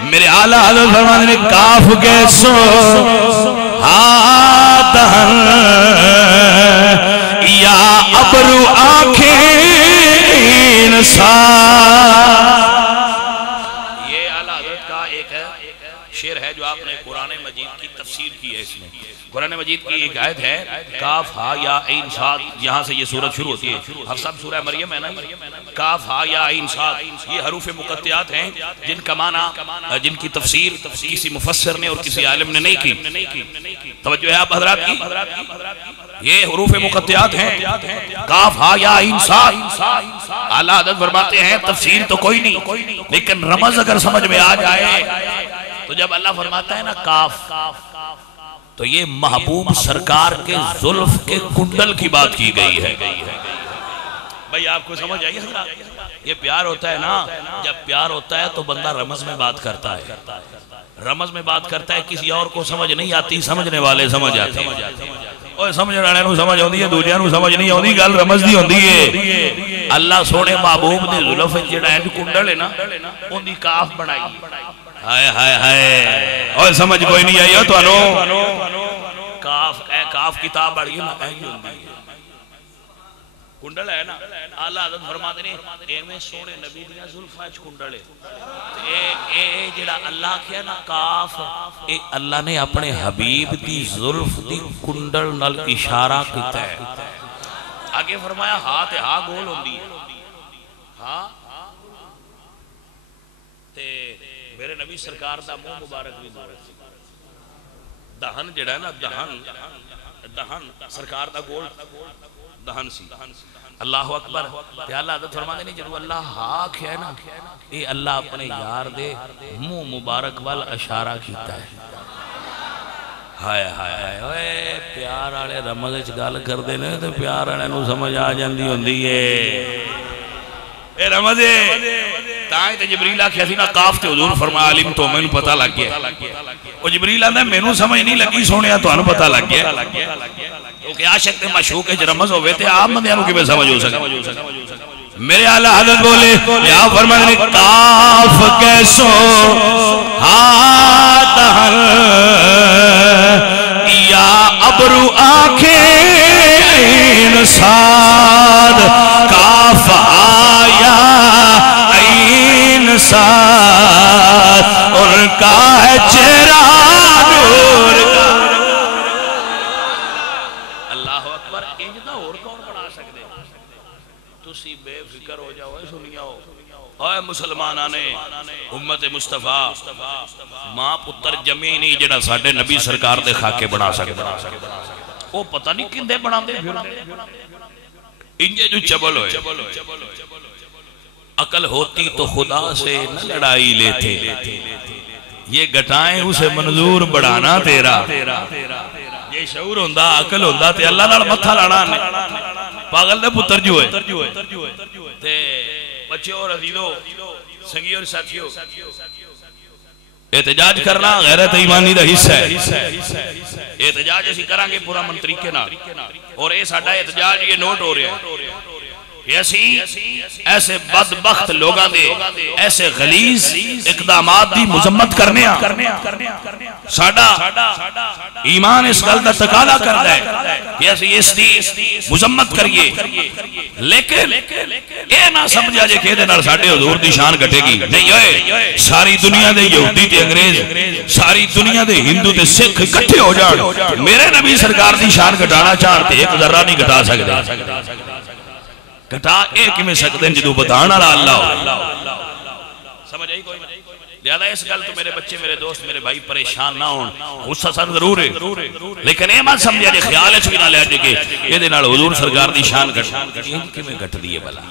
میرے اعلیٰ حضرت فرماتے نے کاف کیسو دہن یا ابرو آنکھیں انسان یہ اعلیٰ حضرت کا ایک شعر ہے جو آپ نے قرآن مجید کی تفسیر کی ہے اس میں قرآن مجید کی ایک آیت ہے کاف ہا یا عین صاد یہاں سے یہ سورت شروع ہوتی ہے ہر سب سورہ مریم ہے نا کاف ہا یا عین صاد یہ حروف مقطعات ہیں جن کا معنی جن کی تفسیر کسی مفسر نے اور کسی عالم نے نہیں کی توجہ ہے آپ حضرات کی یہ حروف مقطعات ہیں کاف ہا یا عین صاد اعلیٰ حضرت فرماتے ہیں تفسیر تو کوئی نہیں لیکن رمز اگر سمجھ میں آ جائے تو جب اللہ فرماتا ہے نا کاف تو یہ محبوب سرکار کے زلف کے کنڈل کی بات کی گئی ہے بھئی آپ کو سمجھ آئی یہ پیار ہوتا ہے نا جب پیار ہوتا ہے تو بندہ رمز میں بات کرتا ہے رمز میں بات کرتا ہے کسی اور کو سمجھ نہیں آتی سمجھنے والے سمجھ آتے ہیں اور سمجھ رہنے نو سمجھ ہوندی ہے دوجہ نو سمجھ نہیں ہوندی گل رمز دی ہوندی ہے اللہ سونے محبوب نے زلف جڑا ہے کنڈل ہے نا ان دی کاف بنائی ہائے ہائے ہائے اور سمجھ کوئی نہیں آئی ہو تو انو کاف کتاب بڑی کنڈل ہے نا اللہ حضرت فرماتے ہیں اے میں سونے نبی دیا ظلفاج کنڈل ہے اے جڑا اللہ کیا نا کاف اے اللہ نے اپنے حبیب دی ظلف دی کنڈل نل اشارہ کیتا ہے آگے فرمایا ہاتھ ہاں گول ہوندی ہاں تے میرے نبی سرکار دا منہ مبارک بھی دور دہن جڑا ہے نا دہن سرکار دا گول دہن سی اللہ اکبر تے اللہ حضرت فرماتے ہیں جب اللہ ہاک ہے نا اے اللہ اپنے یار دے منہ مبارک وال اشارہ کیتا ہے ہائے ہائے ہائے پیار آلے رمض اچ گال کر دینے تے پیار آلے نو سمجھ آ جاندی ہوندی ہے اے رمض تائیں تے جبریل آکھیا سی نا کاف تے حضور فرمایا علم تو میں پتہ لگ گیا وہ جبریل آندہ میں نو سمجھ نہیں لگی سونیا تو انو پتہ لگ گیا کیونکہ عاشق تے مشوق ہے رمض ہوئے تے آپ مندیانوں کی میں سمجھ ہو سکا میرے اعلیٰ حضرت بولے یا فرمانے کاف کیسو دہن یا ابرو آنکھیں صاد کاف آیا عین صاد ان کا ہے چہرہ نور کا اللہ اکبر انجدہ اور کون بڑھا سکتے تسی بے فکر ہو جاؤ سنیا ہو اے مسلمانانے امت مصطفیٰ ماں پتر جمی نہیں جڑا ساڑھے نبی سرکار دے خاکے بنا سکتا وہ پتہ نہیں کندے بنا دے انجے جو چبل ہوئے عقل ہوتی تو خدا سے نہ لڑائی لیتے یہ گھٹائیں اسے منظور بڑھانا تیرا یہ شعور ہوندہ عقل ہوندہ تے اللہ نال متھا لانا پاگل دے پتر جو ہے تے بچے اور عزیزوں سنگی اور ساتھیوں احتجاج کرنا غیرت ایمانی دا حصہ ہے احتجاج اسی کریں گے پورا من طریقے نہ اور اے ساڑھا احتجاج یہ نوٹ ہو رہے ہیں ایسے بدبخت لوگاں دے ایسے غلیظ اقدامات دی مذمت کرنے ساڑھا ایمان اس گل دا تقاضا کرتا ہے کہ ایسی اس دی مذمت کریے لیکن اے نہ سمجھا جے کہ دے نال ساڑھے حضور دی شان گھٹے گی نہیں ہوئے ساری دنیا دے یہودی تے انگریز ساری دنیا دے ہندو تے سکھ اکٹھے ہو جان میرے نبی سرکار دی شان گھٹانا چاہتے ایک ذرہ نہیں گھٹا سکتے گھٹا ایک میں سکتے ہیں جدو بتانا اللہ ہو سمجھ آئی کوئی لہذا اس گل تو میرے بچے میرے دوست میرے بھائی پریشان نہ ہون غصہ سر ضرور ہے لیکن اے مات سمجھا جے خیال اچھ بھی نہ لے کہ یہ دے نال حضور سرکار دی شان گھٹ میں گھٹ دیئے بلا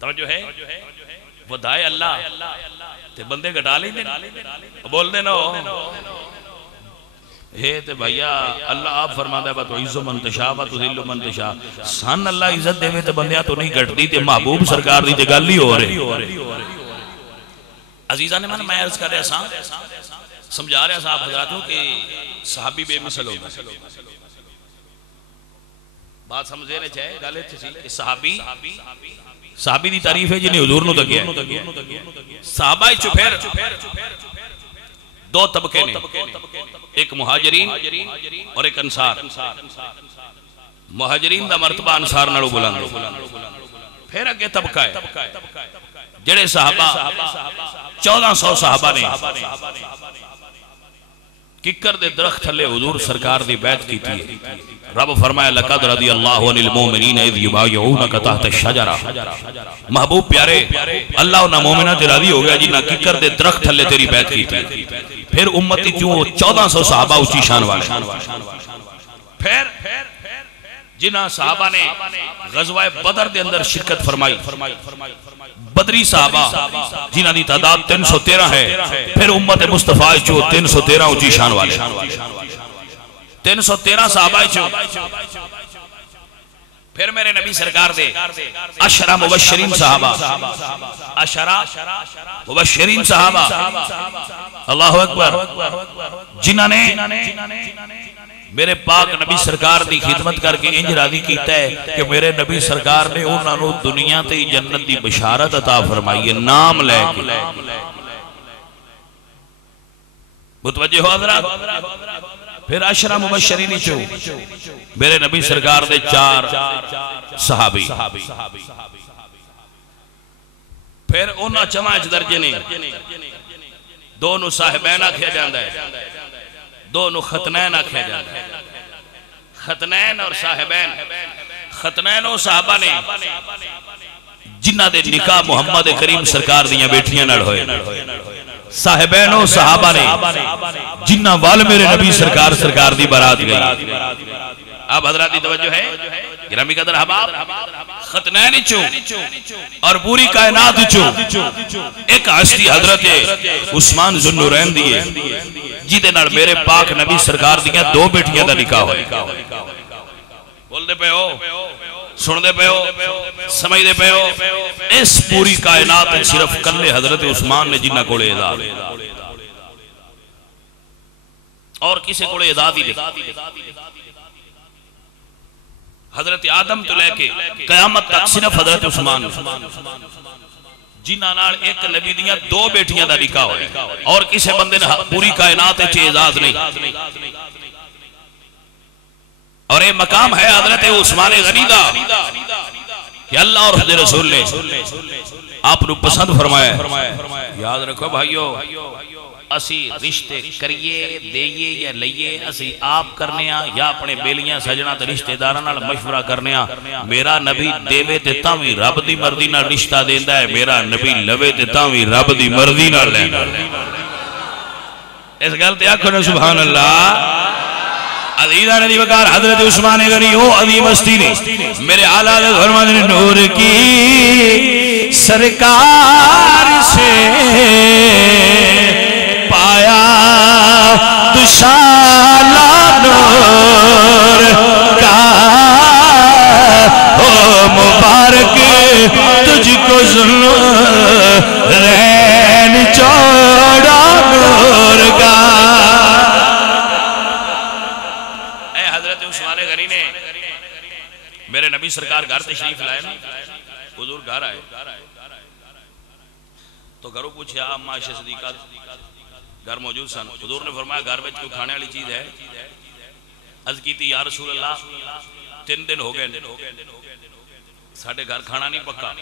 توجہ ہے ودائے اللہ تے بندے گھٹا لیں دے بول دے نو ہے تے بھائیا اللہ آپ فرماتا ہے بَتُعِزُّ مَن تَشَاءُ وَتُذِلُّ مَن تَشَاءُ سن اللہ عزت دے تے بندیاں تو نہیں گھٹ دی تے محبوب سرکار دی تے گل ہی ہو رہی عزیزہ نے میں عرض کر رہا سا سمجھا رہا صاحب حضراتوں کہ صحابی بے مثل ہوگا بات سمجھے نے چاہے گالے تھی کہ صحابی دی تعریف ہے جنہیں حضور نو دکیا ہے صحابہ چو پھر دو طبقے نے ایک مہاجرین اور ایک انصار مہاجرین دا مرتبہ انصار نالو بلند پھر اگے طبقہ ہے جڑے صحابہ 1400 صحابہ نے ککر دے درخت تھلے حضور سرکار دی بیعت کی تھی رب فرمایا لقد رضی اللہ عن المومنین اذ یبایعونک تحت الشجرہ محبوب پیارے اللہ انہا مومنہ تے راضی ہو گیا جنہا ککر دے درخت تھلے تیری بیعت کی تھی پھر امتی جو 1400 صحابہ اچھی شان والے پھر جنہا صحابہ نے غزوہ بدر دے اندر شرکت فرمائی بدری صحابہ جنہا دی تعداد 313 ہے پھر امت مصطفیٰ جو 313 اچھی شان والے 313 صحابہ جو پھر میرے نبی سرکار دے عشرہ مبشرین صحابہ عشرہ مبشرین صحابہ اللہ اکبر جنہاں نے میرے پاک نبی سرکار دی خدمت کر کے انج راضی کیتا ہے کہ میرے نبی سرکار نے انہاں نو دنیا تے جنت دی بشارت عطا فرمائی ہے نام لے کے متوجہ ہو حضرات پھر عشرہ مبشرین چو میرے نبی سرکار دے 4 صحابی پھر انہاں چمائچ درجے نے دونوں صاحبین آکھیا جاندہ ہے دونوں ختنین آکھیا جاندہ ہے ختنین اور صاحبین ختنین و صحابہ نے جنہ دے نکاح محمد کریم سرکار دیاں بیٹھیاں نڑ ہوئے صاحبین و صحابہ نے جنہ وال میرے نبی سرکار دی برات گئی اب حضرات دی توجہ ہے گرامی قدر حباب ختنین چو اور پوری کائنات چو ایک ہستی حضرت عثمان ذوالنورین دیئے جیدے نال میرے پاک نبی سرکار دیاں 2 بیٹیاں دا نکاح ہوئے بول دے پہ ہو سن دے پہ ہو سمجھ دے پہ ہو اس پوری کائنات صرف کلے حضرت عثمان نے جنہ کوڑے اعداد اور کسے کوڑے اعداد ہی لکھ حضرت آدم تو لے کے قیامت تک صرف حضرت عثمان جنہ نال ایک نبی دیاں 2 بیٹیاں دا نکاح ہوئے اور کسے بندے نے پوری کائنات اعزاز نہیں اور یہ مقام ہے حضرت عثمان غنی دا کہ اللہ اور حضرت رسول نے آپ نے پسند فرمایا یاد رکھو بھائیو اسی رشتے کریے دیئے یا لئیے اسی آپ کرنے یا اپنے بیلیاں سجنہ تے رشتے داراں مشورہ کرنے میرا نبی دیوے تے تاوی رب دی مرضی نہ رشتہ دیندہ ہے میرا نبی لوے تے تاوی رب دی مرضی نہ لینا اس گلتے آکھو نا سبحان اللہ عزیزہ ندی وقار حضرت عثمان غنی ہو عظیم ہستی نے میرے آلہ فرمان نور کی سرکار سے پایا دشالہ نور کا ہو مبارک تجھ کو رین چوڑا نور کا اے حضرت عثمان غنی نے میرے نبی سرکار گھر تشریف لائے نا حضور گھر آئے تو گھروں پوچھے اما عائشہ صدیقہ گھر موجود سن حضور نے فرمایا گھر میں کوئی کھانے والی چیز ہے عرض کی تھی یا رسول اللہ 3 دن ہو گئے ساڑھے گھر کھانا نہیں پکا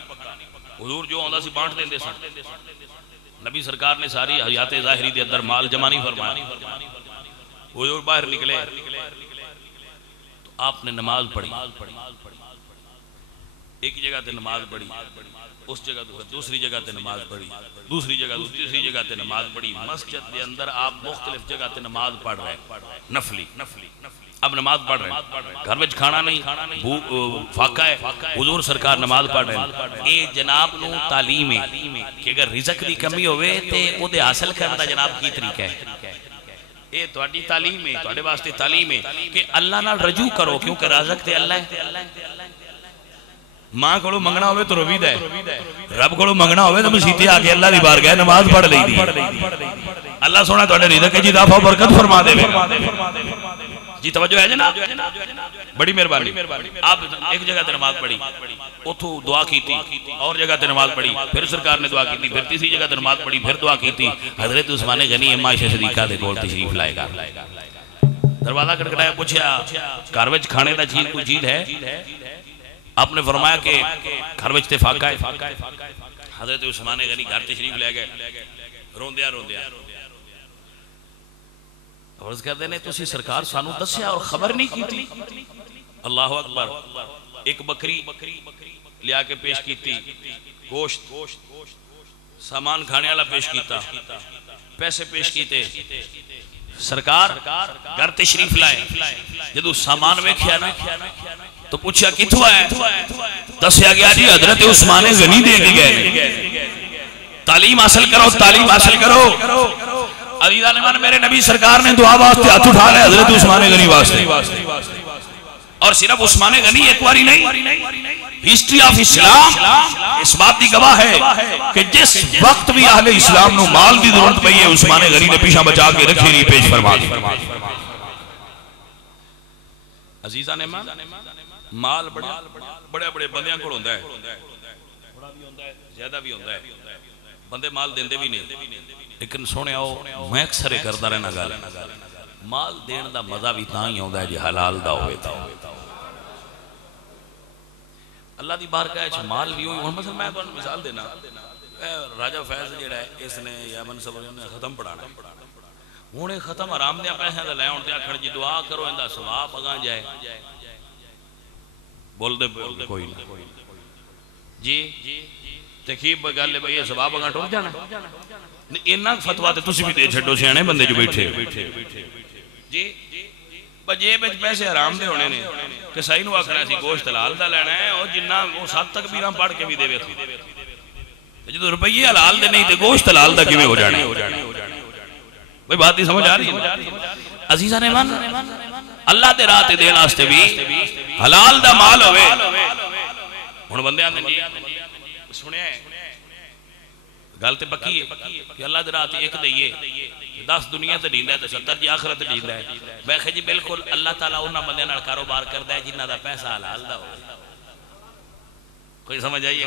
حضور جو آندا سی بانٹ دیندے سن نبی سرکار نے ساری حیات ظاہری دے اندر مال جمع نہیں فرمایا حضور باہر نکلے تو آپ نے نماز پڑھی ایک جگہ تے نماز پڑھی اس جگہ دوسری جگہ تے نماز پڑھی دوسری جگہ تیسری جگہ تے نماز پڑھی مسجد دے اندر آپ مختلف جگہ تے نماز پڑھ رہے نفلی اب نماز پڑھ رہے ہیں گھر میں کھانا نہیں فاقہ ہے حضور سرکار نماز پڑھ رہے ہیں اے جناب نو تعلیم ہے کہ اگر رزق دی کمی ہوئے تے او دے حاصل کرنا جناب کی طریقہ ہے یہ تہاڈی تعلیم ہے، تہاڈے واسطے تعلیم ہے کہ اللہ نال رجوع کرو، کیونکہ رازق تے اللہ ہے۔ ماں کولوں منگنا ہوئے تو رویدا ہے، رب کولوں منگنا ہوئے تو مسیتے آ کے اللہ دی بارگاہ نماز پڑھ لئی دی۔ اللہ سونا تہاڈے رزق وچ اضافہ و برکت فرما دے۔ جی توجہ ہے جناب، بڑی مہربانی۔ آپ ایک جگہ تے نماز پڑھی، اتھوں دعا کیتی، اور جگہ تے نماز پڑھی، پھر سرکار نے دعا کیتی، پھر تیسری جگہ تے نماز پڑھی، پھر دعا کیتی۔ حضرت عثمان غنی اما عائشہ صدیقہ دے کول تشریف لائے گا، دروازہ کھٹکھٹایا، پوچھا گھر وچ کھانے دا چیز کوئی چیز ہے؟ آپ نے فرمایا کہ گھر وچ تے فاقہ ہے۔ حضرت عثمان غنی گھر تشریف لے گئے، روندیا عرض کہتے ہیں تسی سرکار سانو دسیا اور خبر نہیں کیتی۔ اللہ اکبر۔ ایک بکری لیا کے پیش کیتی، گوشت سامان کھانے والا پیش کیتا، پیسے پیش کیتے۔ سرکار گھر تشریف لائے، جدو سامان ویکھیا نا تو پوچھا کتھوں ہے؟ دسیا گیا جی حضرت عثمان غنی دے کے گئے، تعلیم حاصل کرو، تعلیم حاصل کرو۔ عزیزان ایمان، میرے نبی سرکار نے دعا واسطے ہاتھ اٹھا لے حضرت عثمان غنی واسطے، اور صرف عثمان غنی ایک باری نہیں، ہسٹری آف اسلام اس بات کی گواہ ہے کہ جس وقت بھی اہل اسلام نو مال دی ضرورت پئی ہے، عثمان غنی نے پیچھا بچا کے رکھی نہیں، پیش فرما دی۔ عزیزان ایمان، مال بڑے بڑے بندیاں کو ہوندا ہے، تھوڑا بھی ہوندا ہے، زیادہ بھی ہوندا ہے، بندے مال دیندے بھی نہیں، لیکن سونے آؤ میں اکثر کردا رہنا گل، مال دین دا مزہ بھی تاں ہی ہوندا ہے جی حلال دا ہوئے تا۔ اللہ دی بارگاہ وچ مال بھی ہوئی، مثلا میں تانوں مثال دینا، راجہ فیض جڑا ہے اس نے یمن صبر نے ختم پڑھانا، ہن ختم آرام دے پیسے تے لے ہن تے آکھن جی دعا کرو ایندا ثواب اگاں جائے، بول دے کوئی نہ جی تکیب گل ہے بھئی یہ ثواب اگاں ٹر جانا، اینا فتوا تے تسی بھی دے چھڈو، سیانے بندے جو بیٹھے جی جیب وچ پیسے حرام دے ہونے نے، کہ صحیح نو آکھنا سی گوشت حلال دا لینا ہے، اور جنہ وہ 7 تکبیراں پڑھ کے بھی دے وے جدو روپیے حلال دے نہیں تے گوشت حلال دا کیویں ہو جانا ہے؟ بھئی بات نہیں سمجھ آ رہی ہے؟ عزیزان ایمان، اللہ دے راہ تے دین واسطے بھی حلال دا مال ہوئے۔ ہن بندے آندے جی سنیا ہے گل تے پکی ہے کہ اللہ دے راہ تے ایک دئیے 10 دنیا تے دیندا ہے تے 70 دی آخرت تے دیندا ہے۔ میں کہ جی بالکل اللہ تعالیٰ انہاں بندیاں نال کاروبار کردا ہے جنہ دا پیسہ حلال دا ہوئے۔ کوئی سمجھ آئیے؟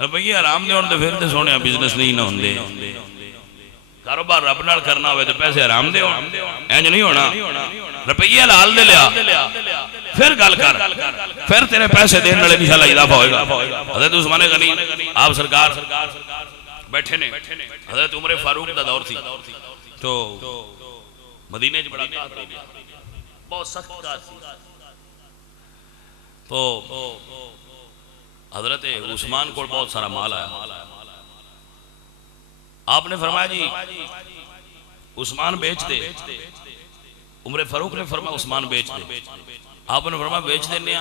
روپیے حرام دے ہون تے پھر تے سونے بزنس نہیں نہ ہوندے، کاروبار رب نال کرنا ہوئے تے پیسے حرام دے ہون، اینج نہیں ہونا۔ روپیے حلال دے لیا پھر گل کر، پھر تیرے پیسے دین والے انشاءاللہ اضافہ ہوئے گا۔ حضرت عثمان غنی آپ سرکار بیٹھے نے، حضرت عمر فاروق دا دور تھی تو مدینہ جو بڑا قحط ہو گیا، بہت سخت قحط تھی، تو حضرت عثمان کو بہت سارا مال آیا، آپ نے فرمایا جی عثمان بیچ دے، عمر فاروق نے فرمایا عثمان بیچ دے، آپ نے فرمایا بیچ دینے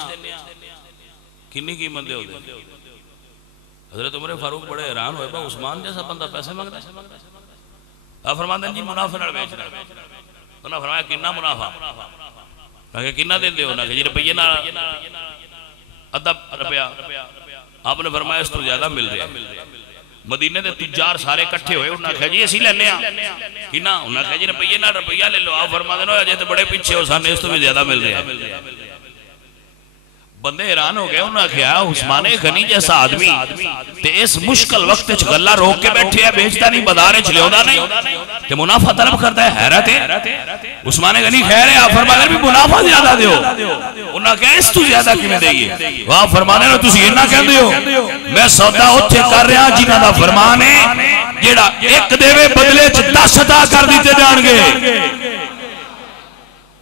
کنی قیمت دے ہو دے؟ حضرت عمر فاروق بڑے حیران ہوئے، با عثمان جیسا بندہ پیسے مانگتا ہے؟ آپ فرماتے ہیں جی منافع نہ بیچنا۔ انہوں نے فرمایا کننا منافع؟ کہ کننا دے دے ہونا کہ جی روپیے نہ ادھا روپیہ؟ آپ نے فرمایا اس تو زیادہ مل رہا ہے۔ مدینہ دے تجار سارے کٹھے ہوئے، انہوں نے کہا جی اسی لینے کننا؟ انہوں نے کہا جی روپیے نہ روپیہ لے لو۔ آپ فرماتے ہیں جی تو بڑے پیچھے ہو سانے، اس تو بھی زیادہ مل رہا ہے۔ بندے حیران ہو گئے، انہوں نے کہا عثمان غنی جیسا آدمی تے اس مشکل وقت گلہ روک کے بیٹھے ہے، بیچتا نہیں، بازارے چلیودا نہیں تے منافع طلب کرتا ہے۔ حیرت ہے عثمان غنی خیر ہے، آپ فرماتے ہیں منافع زیادہ دیو۔ انہوں نے کہا اس تو زیادہ کیویں دئیے؟ وہ آپ فرماتے ہیں تسی اینا کہندے ہو، میں سودا اوتھے کر رہا جنہاں دا فرمان ہے جیڑا ایک دیوے بدلے چ 10 عطا کر دیتے جان گے۔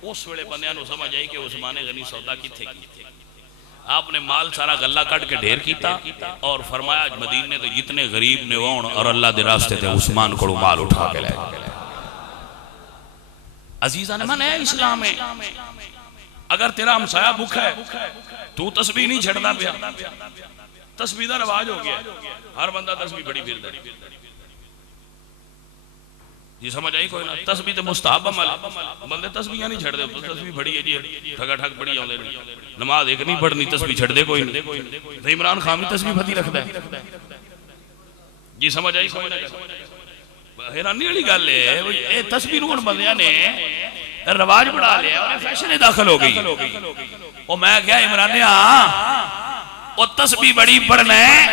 اس ویلے بندیاں نوں سمجھ آئی کہ عثمان غنی سودا کتھے کیتے۔ آپ نے مال سارا گلہ کٹ کے ڈھیر کیتا اور فرمایا مدینے تو جتنے غریب نے وون اور اللہ دے راستے تے عثمان کو مال اٹھا کے لے۔ عزیزان من ہے اسلام ہے، اگر تیرا ہمسایہ بھوکا ہے تو تسبیح نہیں چھڑنا پیا، تسبیح دا رواج ہو گیا، ہر بندہ تسبیح بڑی پھر دے۔ جی سمجھ آئی کوئی نہ تسبیح تے مستحب عمل بندے تسبیحاں نہیں چھڑ دے تسبیح پڑھی ہے جی ٹھگا ٹھگ پڑھی آؤں دے نماز ایک نہیں پڑھنی تسبیح چھڑ دے کوئی نہیں تو عمران خان بھی تسبیح پھتی رکھتا ہے جی سمجھ آئی کوئی نہ حیرانی والی گل ہے اے تسبیح نوں بندیاں نے رواج بڑھا لیا اور فیشن داخل ہو گئی اور میں کیا عمرانیہ وہ تسبیح بڑی پڑھنا ہے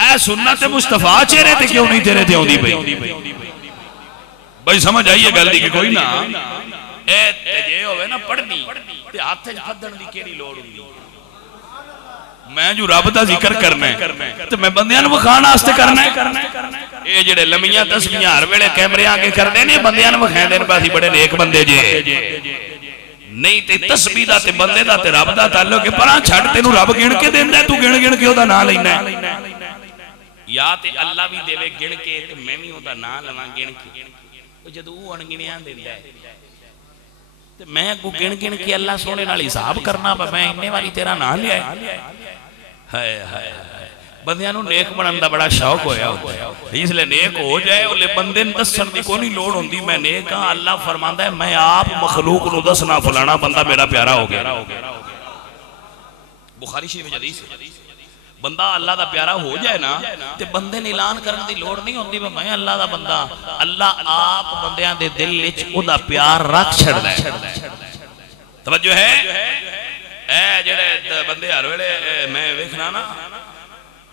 اے سنت مصطفیٰ چہرے تے کیوں نہیں تیرے تے ہوندی پئی بھائی سمجھ آئیے گل دی کہ کوئی نہ اے تجھے ہوئے نا پڑھنی تے ہاتھ پھدن دی کیڑی لوڑ ہوندی میں جو رب دا ذکر کرنا ہے تو میں بندیاں نو وکھانا واسطے کرنا ہے اے جڑے لمیاں تسبیحاں ہر ویلے کیمرے آ کے کردے نے بندیاں نو وکھاندے نے باسی بڑے نیک بندے جے نہیں تے تسبیح دا تے بندے دا تے رب دا تعلق ہے پراں چھڑ تینوں رب گن کے دیندا ہے تو گن گن کے او دا نام لینا ہے یا تے اللہ بھی دے گن کے تے میں بھی او دا نام لواں گن کے جدو انگنیاں دیندا ہے تے میں کو گن گن کے اللہ سونے نال حساب کرنا پا میں اننے والی تیرا نام لیا ہے ہائے ہائے بندیاں نو نیک بنن دا بڑا شوق ہویا اس لئے نیک ہو جائے اولے بندے دسن دی کو نہیں لوڑ ہوندی میں نیک ہاں اللہ فرماندا ہے میں آپ مخلوق نو دسنا فلانا بندہ میرا پیارا ہو گیا بخاری شریف حدیث بندہ اللہ دا پیارا ہو جائے نا تے بندے نے اعلان کرن دی لوڑ نہیں ہوندی میں اللہ دا بندہ اللہ آپ بندیاں دے دل وچ او دا پیار رکھ چھڑدا ہے توجہ ہے اے جڑے بندے ہر ویلے میں ویکھنا نا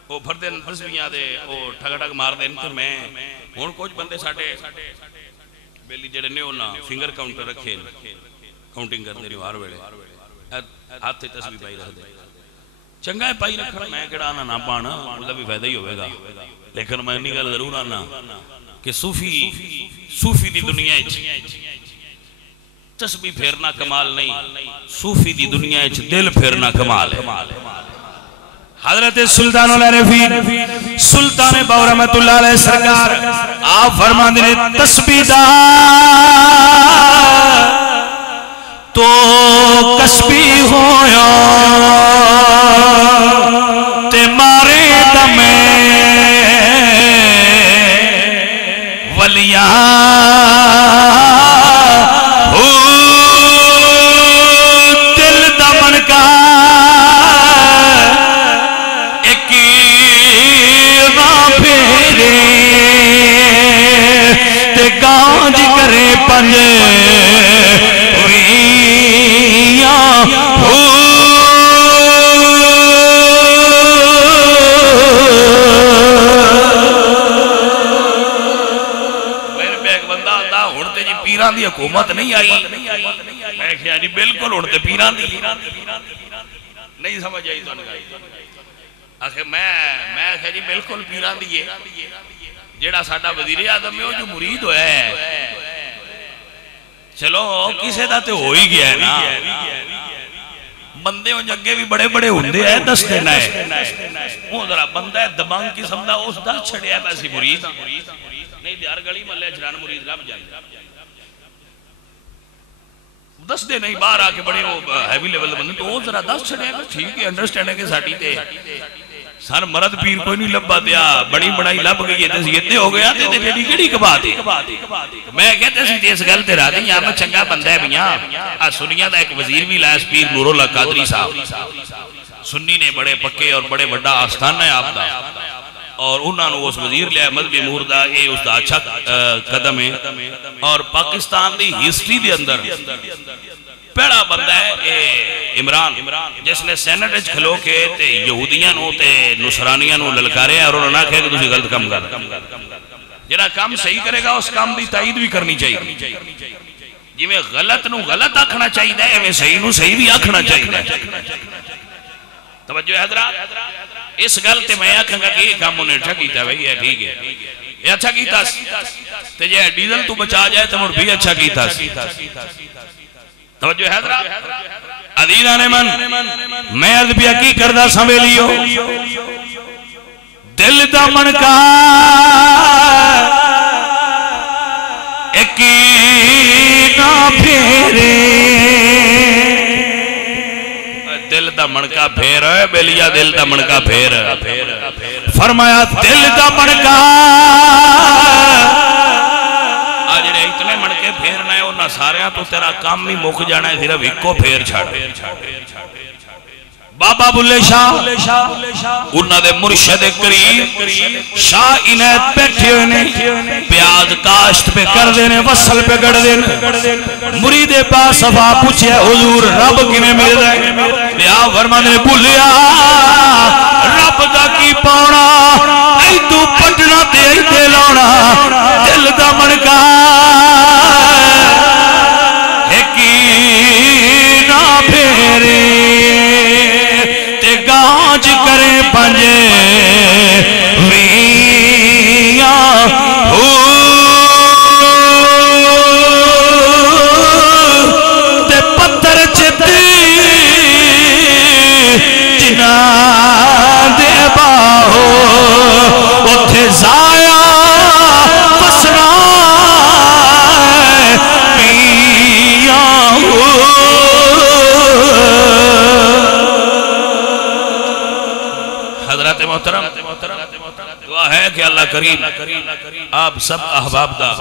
وہ پھردے تسبیحاں دے او ٹھگ ٹھگ مار دین تے میں ہن کچھ بندے ساڈے بیلی جڑے نے او نا فنگر کاؤنٹر رکھے کاؤنٹنگ کردے نے ہر ویلے ہاتھ تے تسبیح پائی رکھ دے چنگا ہے پائی رکھنا میں کڑا نہ پانا مطلب بھی فائدہ ہی ہوئے گا لیکن میں نہیں گل ضرور آنا کہ صوفی دی دنیا تسبیح پھیرنا کمال نہیں صوفی دی دنیا دل پھیرنا کمال ہے حضرت سلطان العارفین سلطان باو رحمت اللہ علیہ سرکار آپ فرمان دے تسبیح دا تو کسبی ہویا تے مارے دمے ولیاں دل دمن کا ایک پھیرے تے گانج کرے پنج پیران دی حکومت نہیں آئی میں کہا جی بالکل اڑتے پیران دی نہیں سمجھ آئی تو آخر میں کہا جی بالکل پیران دی جیڑا ساڈا وزیر اعظم ہے وہ جو مرید ہویا ہے چلو کسے دا تے ہو ہی گیا ہے نا بندے ہوں جگہ بھی بڑے بڑے ہوندے ہیں دس دینا ہے وہ ذرا بندہ ہے دمانگ قسم دا اس دا چھڑیا ہے ایسی مرید نہیں دیار گلی ملے جران مرید لب جائیں دس دے نہیں باہر آکے بڑے ہیوی لیول بندے تو وہ ذرا دس چھڑے ہیں ٹھیک ہے انڈرسٹینڈ ہے کہ ساٹھی تے سر مرد پیر کوئی نہیں لب دیا بڑی بڑائی لب گئی ہے تسیدے ہو گیا تے جیڑی کیڑی کبا دے میں کہتے سی دیس گل تے راہ دیں یہاں میں چنگا بندہ ہے بیاں سنیاں دا ایک وزیر بھی لائس پیر نور اللہ قادری صاحب سنی نے بڑے پکے اور بڑے بڑا آستان ہے آپ دا اور انہوں نے اس وزیر لیا مذہبی امور دا یہ اس دا اچھا قدم ہے اور پاکستان دی ہسٹری دے اندر پہلا بندہ ہے عمران جس نے سینٹ اچ کھلو کے تے یہودیاں نو تے نصرانیاں نو للکارے اور انہوں نے کہا کہ تسی غلط کام کر جڑا کام صحیح کرے گا اس کام دی تائید بھی کرنی چاہیے جی میں غلط نو غلط آکھنا چاہیے میں صحیح نو صحیح بھی آکھنا چاہیے توجہ ہے حضرات اس گل تے میں آکھاں گا کہ یہ کام انہیں اچھا کیتا بھئی ہے ٹھیک ہے یہ اچھا کیتا تے جے ڈیزل تو بچا جائے تو مر بھی اچھا کیتا توجہ ہے حضرات عزیزان من میں عرض بھی کی کردہ سنبھیلیو دل دا منکا ایک نہ پھیرے دل دا منکا پھیر ہے بیلیا دل دا منکا پھیر فرمایا دل دا منکا دسایا تو تیرا کام ہی مک جانا ہے، صرف ایک کو پھیر چھاڑ۔ بابا بلے شاہ انہاں دے مرشد کریم شاہ عنایت بیٹھے ہوئے نے، پیاز کاشت پہ کر دینے، وصل پہ گڑ دینے۔ مرید پاس صفا پوچھے حضور رب کنے مل رہے؟ بیا فرمان نے بھولیا رب دا کی پاؤنا، اے تو پٹنا تے اے تے لاؤنا، دل دا منکا ایکی نا پھیرے گانج کرے پنجے ویاں تے پتھر چتی جنا دے باہو اتھے زایا فسنا محترم دعا ہے کہ اللہ کریم آپ سب احباب دا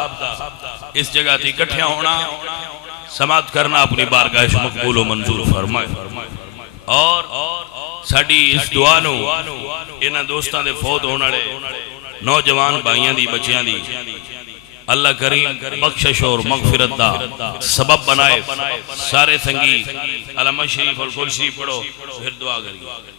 اس جگہ تھی اکٹھے ہونا، سماعت کرنا اپنی بارگاہ مقبول و منظور فرمائے، اور ساڑی اس دعا نو انہاں دوستان دے فوت ہونے نوجوان بھائیاں دی بچیاں دی اللہ کریم بخشش اور مغفرت دا سبب بنائے۔ سارے سنگی علامہ شریف اور کل شریف پڑھو، پھر دعا کریے۔